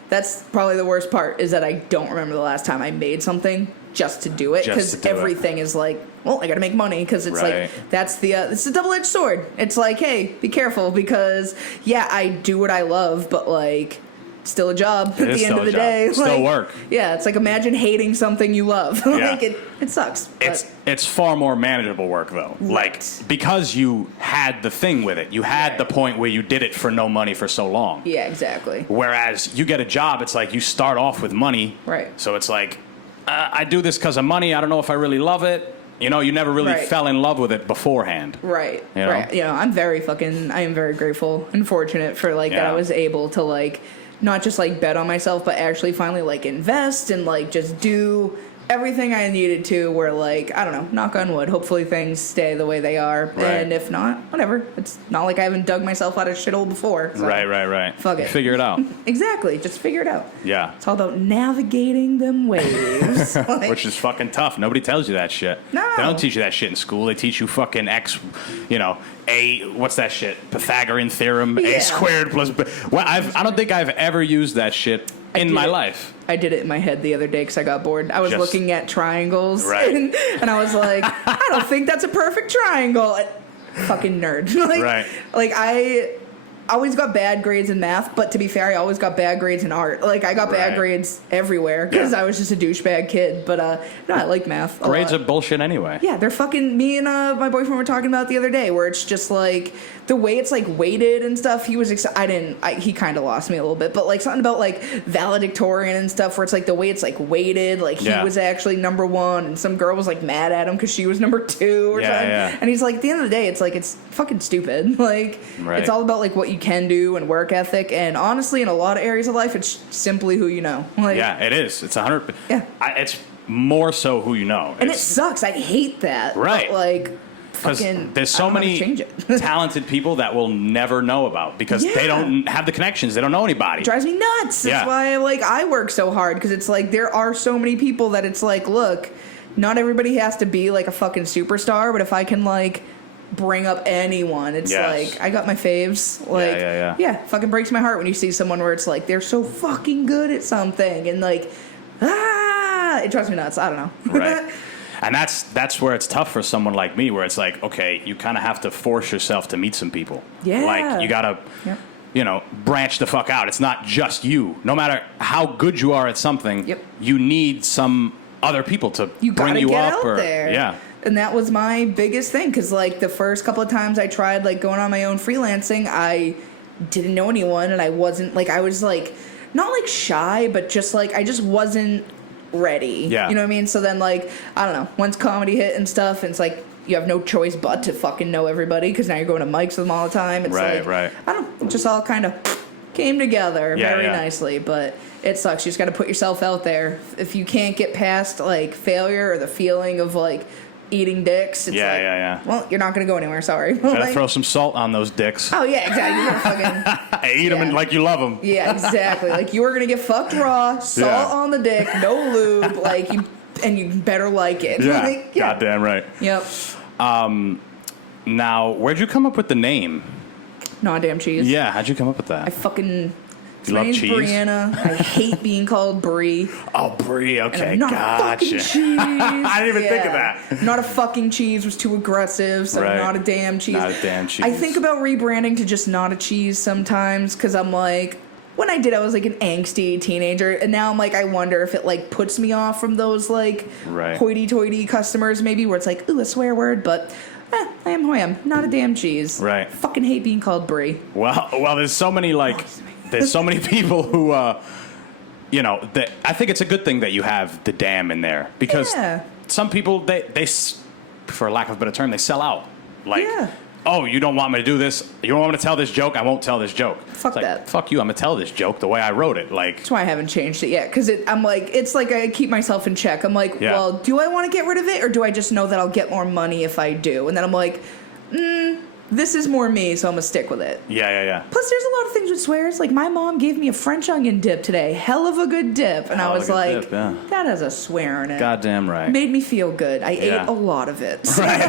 That's probably the worst part is that I don't remember the last time I made something just to do it, because everything is like, well, I gotta make money, because it's like that's it's a double-edged sword. It's like, hey, be careful, because I do what I love, but like still a job at the end of the day. Still work. Yeah, it's like, imagine hating something you love. Like it sucks. It's far more manageable work though. Right. Like, because you had the thing with it. You had the point where you did it for no money for so long. Yeah, exactly. Whereas you get a job, it's like you start off with money. Right. So it's like, I do this because of money. I don't know if I really love it. You know, you never really fell in love with it beforehand. Right. You know? Right. You know, I am very grateful and fortunate for like that I was able to like not just like bet on myself, but actually finally like invest and like just do everything I needed to, where like, I don't know, knock on wood, hopefully things stay the way they are. Right. And if not, whatever. It's not like I haven't dug myself out of shithole before. So right. Fuck it. Figure it out. Exactly. Just figure it out. Yeah. It's all about navigating them waves. Like, which is fucking tough. Nobody tells you that shit. No. They don't teach you that shit in school. They teach you fucking what's that shit? Pythagorean theorem, A squared plus B. Well, I don't think I've ever used that shit in my life. I did it in my head the other day because I got bored. I was looking at triangles, and I was like, I don't think that's a perfect triangle. Fucking nerd. Like always got bad grades in math, but to be fair, I always got bad grades in art. Like, I got bad grades everywhere because I was just a douchebag kid. But, no, I like math a Grades lot. are bullshit anyway. Yeah, they're fucking... Me and my boyfriend were talking about it the other day, where it's just, like, the way it's, like, weighted and stuff, he was... he kind of lost me a little bit, but, like, something about, like, valedictorian and stuff, where it's, like, the way it's, like, weighted, like, he was actually number one, and some girl was, like, mad at him because she was number two or something. Yeah. And he's like, at the end of the day, it's, like, it's fucking stupid. Like, it's all about, like, what you can do and work ethic, and honestly, in a lot of areas of life, it's simply who you know. Like, yeah, it is. It's 100. Yeah. It's more so who you know. And it sucks. I hate that. Right. But, like... Because there's so many talented people that we'll never know about because they don't have the connections. They don't know anybody. It drives me nuts. That's why I work so hard because it's like there are so many people that it's like, look, not everybody has to be like a fucking superstar, but if I can like bring up anyone, it's like I got my faves. Like fucking breaks my heart when you see someone where it's like they're so fucking good at something and like it drives me nuts. I don't know. Right. And that's where it's tough for someone like me, where it's like, okay, you kind of have to force yourself to meet some people. Yeah. Like, you got to, you know, branch the fuck out. It's not just you. No matter how good you are at something, you need some other people to bring you get up. Out there. Yeah. And that was my biggest thing, because, like, the first couple of times I tried, like, going on my own freelancing, I didn't know anyone, and I wasn't, like, I was, like, not, like, shy, but just, like, I just wasn't ready. Yeah. You know what I mean? So then, like, I don't know, once comedy hit and stuff, and it's like you have no choice but to fucking know everybody because now you're going to mics with them all the time. It's right. I don't know, it just all kind of came together very nicely, but it sucks. You just got to put yourself out there. If you can't get past, like, failure or the feeling of, like, eating dicks, it's well, you're not going to go anywhere, sorry. Gotta like, throw some salt on those dicks. Oh, yeah, exactly. You're gonna fucking... Eat them like you love them. Yeah, exactly. Like, you are going to get fucked raw, salt on the dick, no lube, like, you better like it. Yeah, like, goddamn right. Yep. Now, where'd you come up with the name? Nah damn cheese. Yeah, how'd you come up with that? I fucking... You my love name's cheese? Brieana. I hate being called Brie. Oh, Brie. Okay, I'm not a fucking gotcha. cheese. I didn't even think of that. Not a fucking cheese was too aggressive, so not a damn cheese. Not a damn cheese. I think about rebranding to just not a cheese sometimes, because I'm like, when I did, I was like an angsty teenager, and now I'm like, I wonder if it like puts me off from those like hoity-toity customers, maybe, where it's like, ooh, a swear word, but I am who I am. Not a damn cheese. Right. Fucking hate being called Brie. Well, there's so many like. There's so many people who, you know, I think it's a good thing that you have the damn in there because some people, they, for lack of a better term, they sell out. Like, oh, you don't want me to do this? You don't want me to tell this joke? I won't tell this joke. Fuck that. Fuck you. I'm gonna tell this joke the way I wrote it. Like, that's why I haven't changed it yet. Because I'm like, it's like I keep myself in check. I'm like, well, do I want to get rid of it, or do I just know that I'll get more money if I do? And then I'm like, this is more me, so I'm gonna stick with it. Yeah. Plus, there's a lot of things with swears. Like, my mom gave me a French onion dip today. Hell of a good dip. And I was like, that has a swear in it. Goddamn right. Made me feel good. I ate a lot of it. So. Right.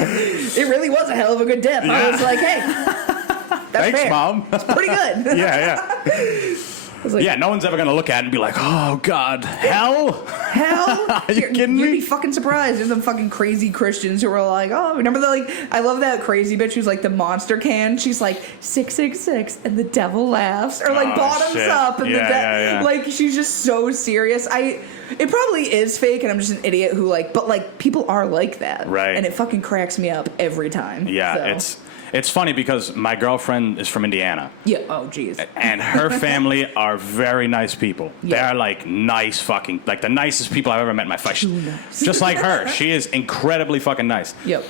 It really was a hell of a good dip. I was like, hey, that's Thanks, fair. Mom. It's pretty good. Yeah. Like, no one's ever going to look at it and be like, oh, God, hell? Are you kidding me? You'd be fucking surprised. There's some fucking crazy Christians who are like, oh, remember the, like, I love that crazy bitch who's like the monster can. She's like, 666, and the devil laughs. Or like, bottoms up, and like, she's just so serious. It probably is fake, and I'm just an idiot who, like, but, like, people are like that. Right. And it fucking cracks me up every time. Yeah, so. It's funny because my girlfriend is from Indiana. Yeah, oh, jeez. And her family are very nice people. Yeah. They're, like, nice fucking, like, the nicest people I've ever met in my life. Nice. Just like her. She is incredibly fucking nice. Yep.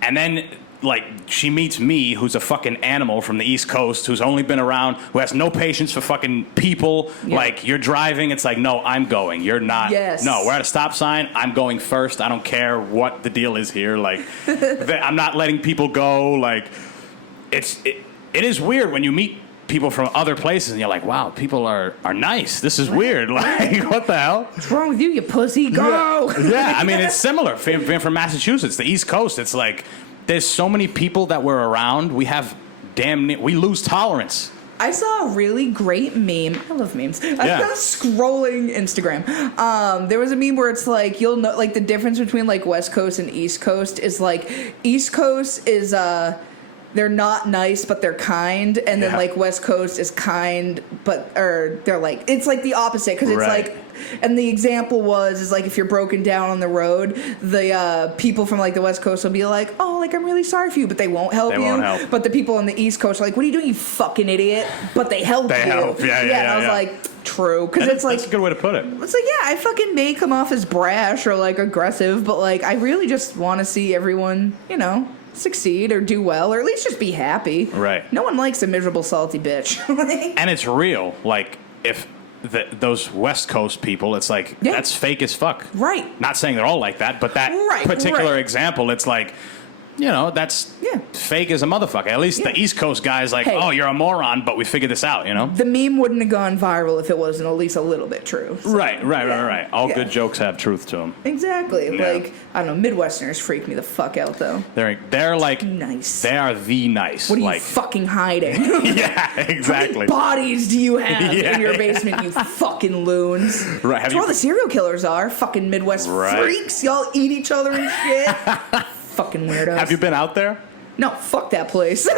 And then, like, she meets me, who's a fucking animal from the East Coast, who's only been around, who has no patience for fucking people. Yep. Like, you're driving, it's like, no, I'm going. You're not. Yes. No, we're at a stop sign. I'm going first. I don't care what the deal is here. Like, I'm not letting people go. Like, it is weird when you meet people from other places and you're like, wow, people are nice. This is weird. Like, what the hell? What's wrong with you, you pussy? Go! Yeah, I mean, it's similar. Being from Massachusetts, the East Coast, it's like, there's so many people that we're around. We have we lose tolerance. I saw a really great meme. I love memes. I was scrolling Instagram. There was a meme where it's like, you'll know, like, the difference between, like, West Coast and East Coast is, like, East Coast is, they're not nice, but they're kind, and then like West Coast is kind, or they're like, it's like the opposite, because it's like, and the example is like if you're broken down on the road, the people from like the West Coast will be like, oh, like I'm really sorry for you, but they won't help you. But the people on the East Coast are like, what are you doing, you fucking idiot? But they help you. And I was like, true, because it's like, that's a good way to put it. It's like, yeah, I fucking may come off as brash or like aggressive, but like I really just want to see everyone, succeed or do well, or at least just be happy. Right. No one likes a miserable, salty bitch. And it's real. Like, if those West Coast people, it's like, that's fake as fuck. Right. Not saying they're all like that, but that particular example, it's like, that's fake as a motherfucker. At least the East Coast guy's like, oh, you're a moron, but we figured this out, The meme wouldn't have gone viral if it wasn't at least a little bit true. So, right. All good jokes have truth to them. Exactly. Yeah. Like, I don't know, Midwesterners freak me the fuck out, though. They're like, nice. They are the nice. What are you fucking hiding? Yeah, exactly. How many bodies do you have in your basement, you fucking loons? Right. That's where all the serial killers are. Fucking Midwest freaks. Y'all eat each other and shit. Fucking weirdos. Have you been out there? No, fuck that place.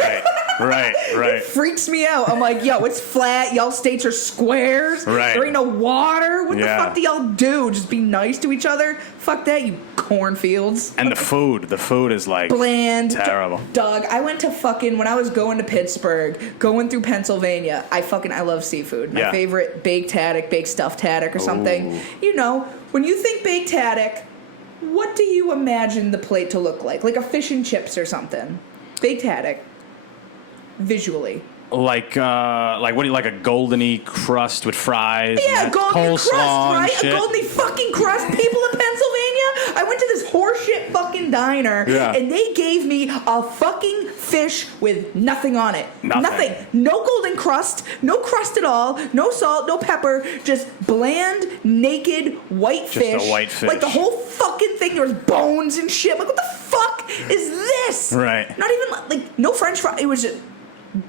Right. It freaks me out. I'm like, yo, it's flat. Y'all states are squares. Right. There ain't no water. What the fuck do y'all do? Just be nice to each other? Fuck that, you cornfields. And the food is like bland. Terrible. Dog, I went to when I was going to Pittsburgh, going through Pennsylvania, I love seafood. My favorite, baked haddock, baked stuffed haddock or something. Ooh. When you think baked haddock, what do you imagine the plate to look like? Like a fish and chips or something. Baked haddock. Visually. Like what do you like, a goldeny crust with fries? Yeah, golden crust, right? Shit. A goldeny fucking crust. People in Pennsylvania, I went to this horseshit fucking diner, and they gave me a fucking fish with nothing on it. Nothing. No golden crust, no crust at all, no salt, no pepper, just bland, naked, white fish. Just a white fish. Like the whole fucking thing, there was bones and shit. I'm like, what the fuck is this? Right. Not even, like, no french fries. It was just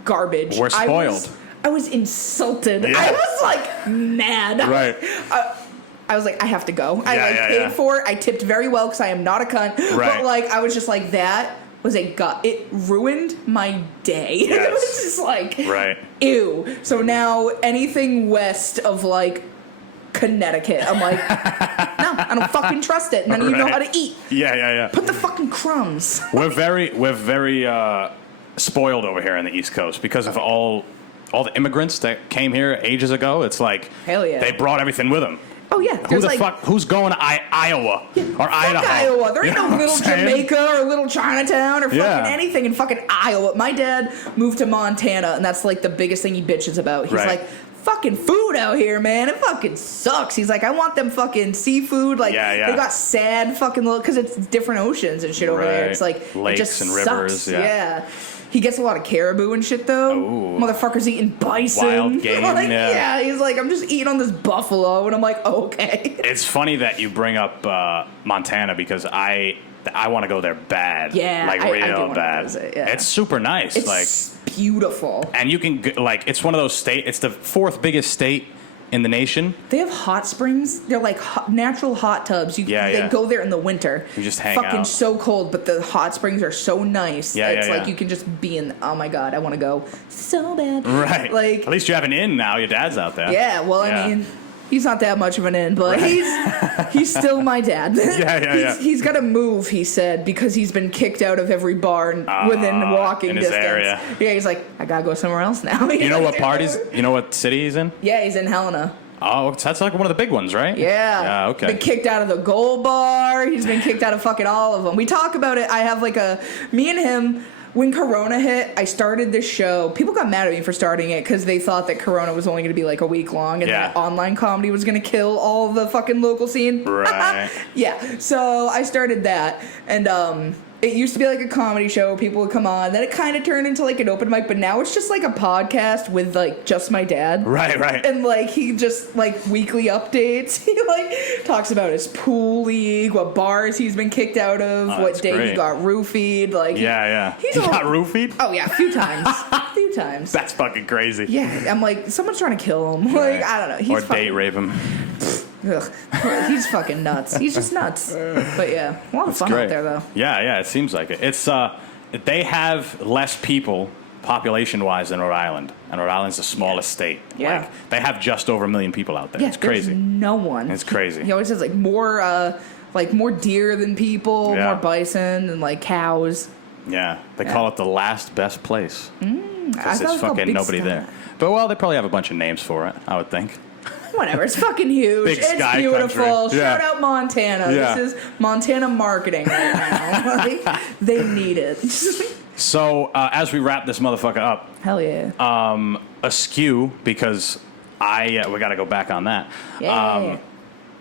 garbage. We're spoiled. I was insulted. Yeah. I was like mad. Right. I was like, I have to go. I paid for it. I tipped very well because I am not a cunt. Right. But like, I was just like, that was a gut. It ruined my day. Yes. It was just like, right. Ew. So now anything west of like Connecticut, I'm like, no, I don't fucking trust it. None of you know how to eat. Yeah. Put the fucking crumbs. We're very spoiled over here on the East Coast because of all the immigrants that came here ages ago. It's like, hell yeah, they brought everything with them. Oh yeah, who the fuck? Who's going to Iowa or Idaho? Fuck Iowa. There ain't no little Jamaica or little Chinatown or fucking anything in fucking Iowa. My dad moved to Montana, and that's like the biggest thing he bitches about. He's like, fucking food out here, man. It fucking sucks. He's like, I want them fucking seafood. Like, they got sad fucking little, because it's different oceans and shit over there. It's like, lakes it just and sucks. rivers. Yeah. He gets a lot of caribou and shit, though. Ooh. Motherfucker's eating bison. Wild game, like, he's like, I'm just eating on this buffalo. And I'm like, oh, okay. It's funny that you bring up Montana because I want to go there bad. Yeah, like real bad. It's super nice. It's like beautiful. And you can, it's one of those states, it's the fourth biggest state in the nation. They have hot springs. They're like natural hot tubs. They go there in the winter. You just hang fucking out. So cold, but the hot springs are so nice. It's like you can just be in. Oh my god, I want to go so bad. Right. Like, at least you have an inn now. Your dad's out there. Yeah. Well, I mean, he's not that much of an in, but he's still my dad. He's got to move, he said, because he's been kicked out of every bar within walking in his distance. area. Yeah, he's like, I gotta go somewhere else now. You know what parties? You know what city he's in? Yeah, he's in Helena. Oh, that's like one of the big ones, right? Yeah. Yeah, okay. Been kicked out of the Gold Bar. He's been kicked out of fucking all of them. We talk about it. I have like me and him, when Corona hit, I started this show. People got mad at me for starting it because they thought that Corona was only going to be like a week long and that online comedy was going to kill all the fucking local scene. Right. Yeah. So I started that. And, it used to be like a comedy show. People would come on. Then it kind of turned into like an open mic. But now it's just like a podcast with like just my dad. Right. And like he just like weekly updates. He like talks about his pool league, what bars he's been kicked out of, what day he got roofied. Like he got roofied? Oh yeah, a few times. That's fucking crazy. Yeah, I'm like, someone's trying to kill him. Like, I don't know. He's date rape him. Ugh. He's fucking nuts. He's just nuts. But yeah, a lot of fun out there though. Yeah, it seems like it. It's they have less people population-wise than Rhode Island, and Rhode Island's the smallest state. Yeah. Like, they have just over 1 million people out there. Yeah, It's crazy. There's no one. It's crazy. He always says more deer than people, Yeah. more bison and like cows. Yeah, they call it the last best place. I Because thought there's it was called fucking Big nobody Sky. there. But, well, they probably have a bunch of names for it, I would think. Whatever, it's fucking huge. Big It's sky beautiful. country. Yeah. Shout out Montana. Yeah. This is Montana marketing right now. Like, they need it. So, as we wrap this motherfucker up, Hell yeah. askew, because we got to go back on that. Yeah.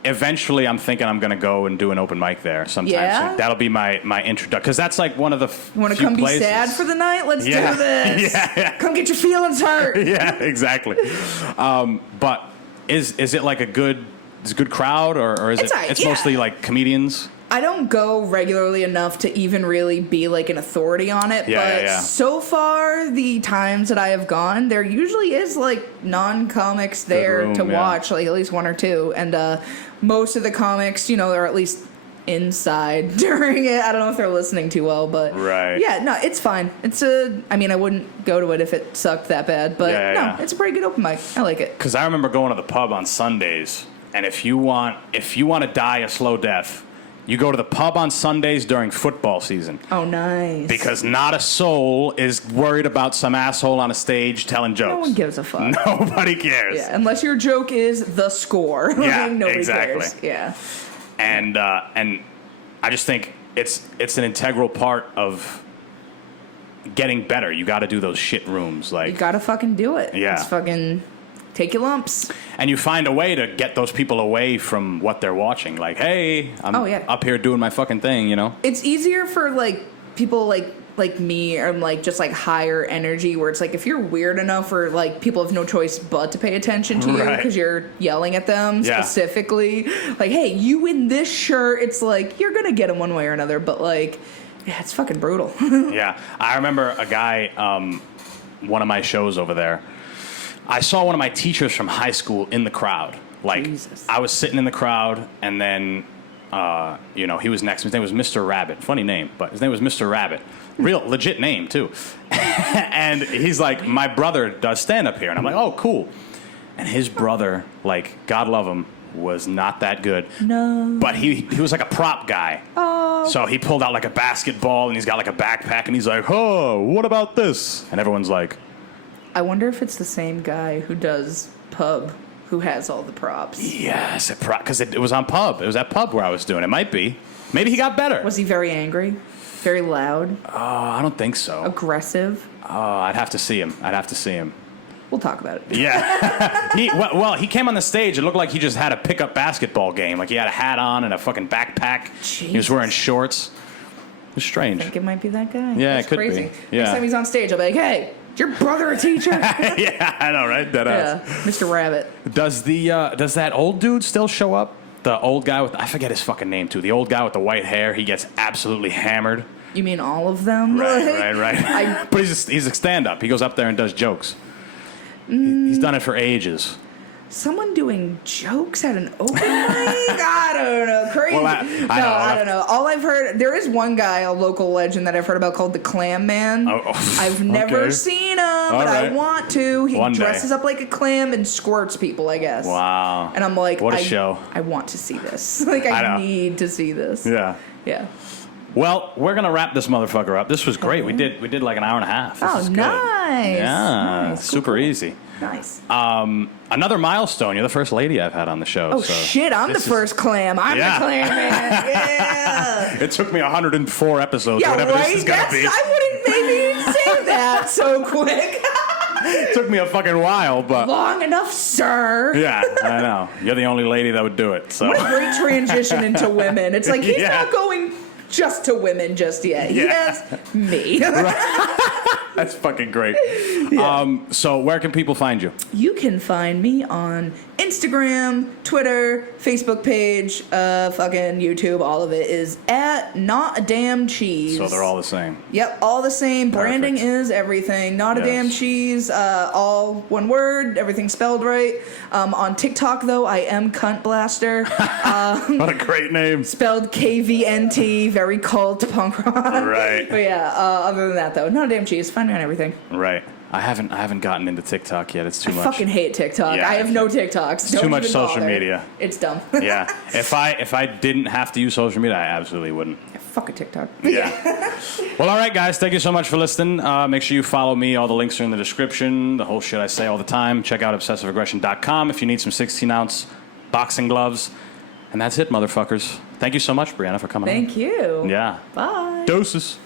Eventually, I'm thinking I'm going to go and do an open mic there sometime Yeah? soon. That'll be my introduction, because that's like one of the You want to few come places. be sad for the night? Let's Yeah. do this. Yeah. Come get your feelings hurt. Yeah, exactly. But is it like a good crowd, or is it's yeah. mostly like comedians? I don't go regularly enough to even really be like an authority on it, but so far the times that I have gone, there usually is like non-comics there room, to yeah. watch, like at least one or two, and most of the comics, are at least inside during it. I don't know if they're listening too well, but Right. yeah, no, it's fine. I wouldn't go to it if it sucked that bad, but Yeah. it's a pretty good open mic. I like it. Because I remember going to the pub on Sundays, and if you want to die a slow death, you go to the pub on Sundays during football season. Oh, nice. Because not a soul is worried about some asshole on a stage telling jokes. No one gives a fuck. Nobody cares. Yeah, unless your joke is the score. Yeah, Nobody exactly. cares. Yeah. And I just think it's an integral part of getting better. You got to do those shit rooms, You like, gotta fucking do it. Yeah. It's fucking take your lumps. and you find a way to get those people away from what they're watching. Like, hey, I'm up here doing my fucking thing, It's easier for like people like me or like just like higher energy where it's like if you're weird enough or like people have no choice but to pay attention to you Right. because you're yelling at them Yeah. specifically. Like, hey, you in this shirt, it's like you're gonna get them one way or another, but like yeah, it's fucking brutal. Yeah, I remember a guy, one of my shows over there. I saw one of my teachers from high school in the crowd. Like, Jesus. I was sitting in the crowd, and then, he was next. His name was Mr. Rabbit. Funny name, but his name was Mr. Rabbit. Real legit name too. And he's like, my brother does stand up here, and I'm like, oh, cool. And his brother, like, God love him, was not that good. No. But he was like a prop guy. Oh. So he pulled out like a basketball, and he's got like a backpack, and he's like, oh, what about this? And everyone's like, I wonder if it's the same guy who does pub who has all the props. yes, because it was on pub. It was at pub where I was doing it. Might be. Maybe he got better. Was he very angry? Very loud? I don't think so. Aggressive? I'd have to see him. We'll talk about it. Yeah. He came on the stage. It looked like he just had a pickup basketball game. Like he had a hat on and a fucking backpack. He was wearing shorts. It was strange. I think it might be that guy. Yeah, That's it could crazy. be. Yeah. Next time he's on stage, I'll be like, hey, is your brother a teacher? Yeah, I know, right? Yeah, Mr. Rabbit. Does that old dude still show up? The old guy with I forget his fucking name too. The old guy with the white hair. He gets absolutely hammered. You mean all of them? Right. But he's a stand-up. He goes up there and does jokes. He's done it for ages. Someone doing jokes at an open mic? I don't know. Crazy. Well, I don't know. All I've heard, there is one guy, a local legend that I've heard about called the Clam Man. I've never seen him, but I want to. He dresses up like a clam and squirts people, I guess. Wow. And I'm like, what a show. I want to see this. Like, I need to see this. Yeah. Yeah. Well, we're gonna wrap this motherfucker up. This was great. We did like an hour and a half. This is good. Nice. Yeah, Nice. super Cool. easy. Nice. Another milestone. You're the first lady I've had on the show. Oh, so shit. I'm the first clam. I'm the clam man. Yeah. It took me 104 episodes. Yeah, whatever right? this is gonna be. I wouldn't maybe say that so quick. It took me a fucking while, but Long enough, sir. yeah, I know. You're the only lady that would do it. So What a great transition into women. It's like he's not going just to women just yet. He has me. That's fucking great. So where can people find you? You can find me on Instagram, Twitter, Facebook page, fucking YouTube. All of it is at Not a Damn Cheese. So they're all the same. Yep, all the same. Branding Perfect. is everything. Not a Yes. Damn Cheese. All one word. Everything spelled right. On TikTok though, I am Cunt Blaster. What a great name. Spelled KVNT. Very cult punk rock. Right. But yeah. Other than that though, Not a Damn Cheese. Find me on everything. Right. I haven't gotten into TikTok yet. It's too much. Fucking hate TikTok. Yeah. I have no TikToks. It's too much social media. It's dumb. Yeah. If I didn't have to use social media, I absolutely wouldn't. Fuck a TikTok. Yeah. Well, all right, guys. Thank you so much for listening. Make sure you follow me. All the links are in the description. The whole shit I say all the time. Check out obsessiveaggression.com if you need some 16-ounce boxing gloves. And that's it, motherfuckers. Thank you so much, Brieana, for coming on. Thank you. Yeah. Bye. Doses.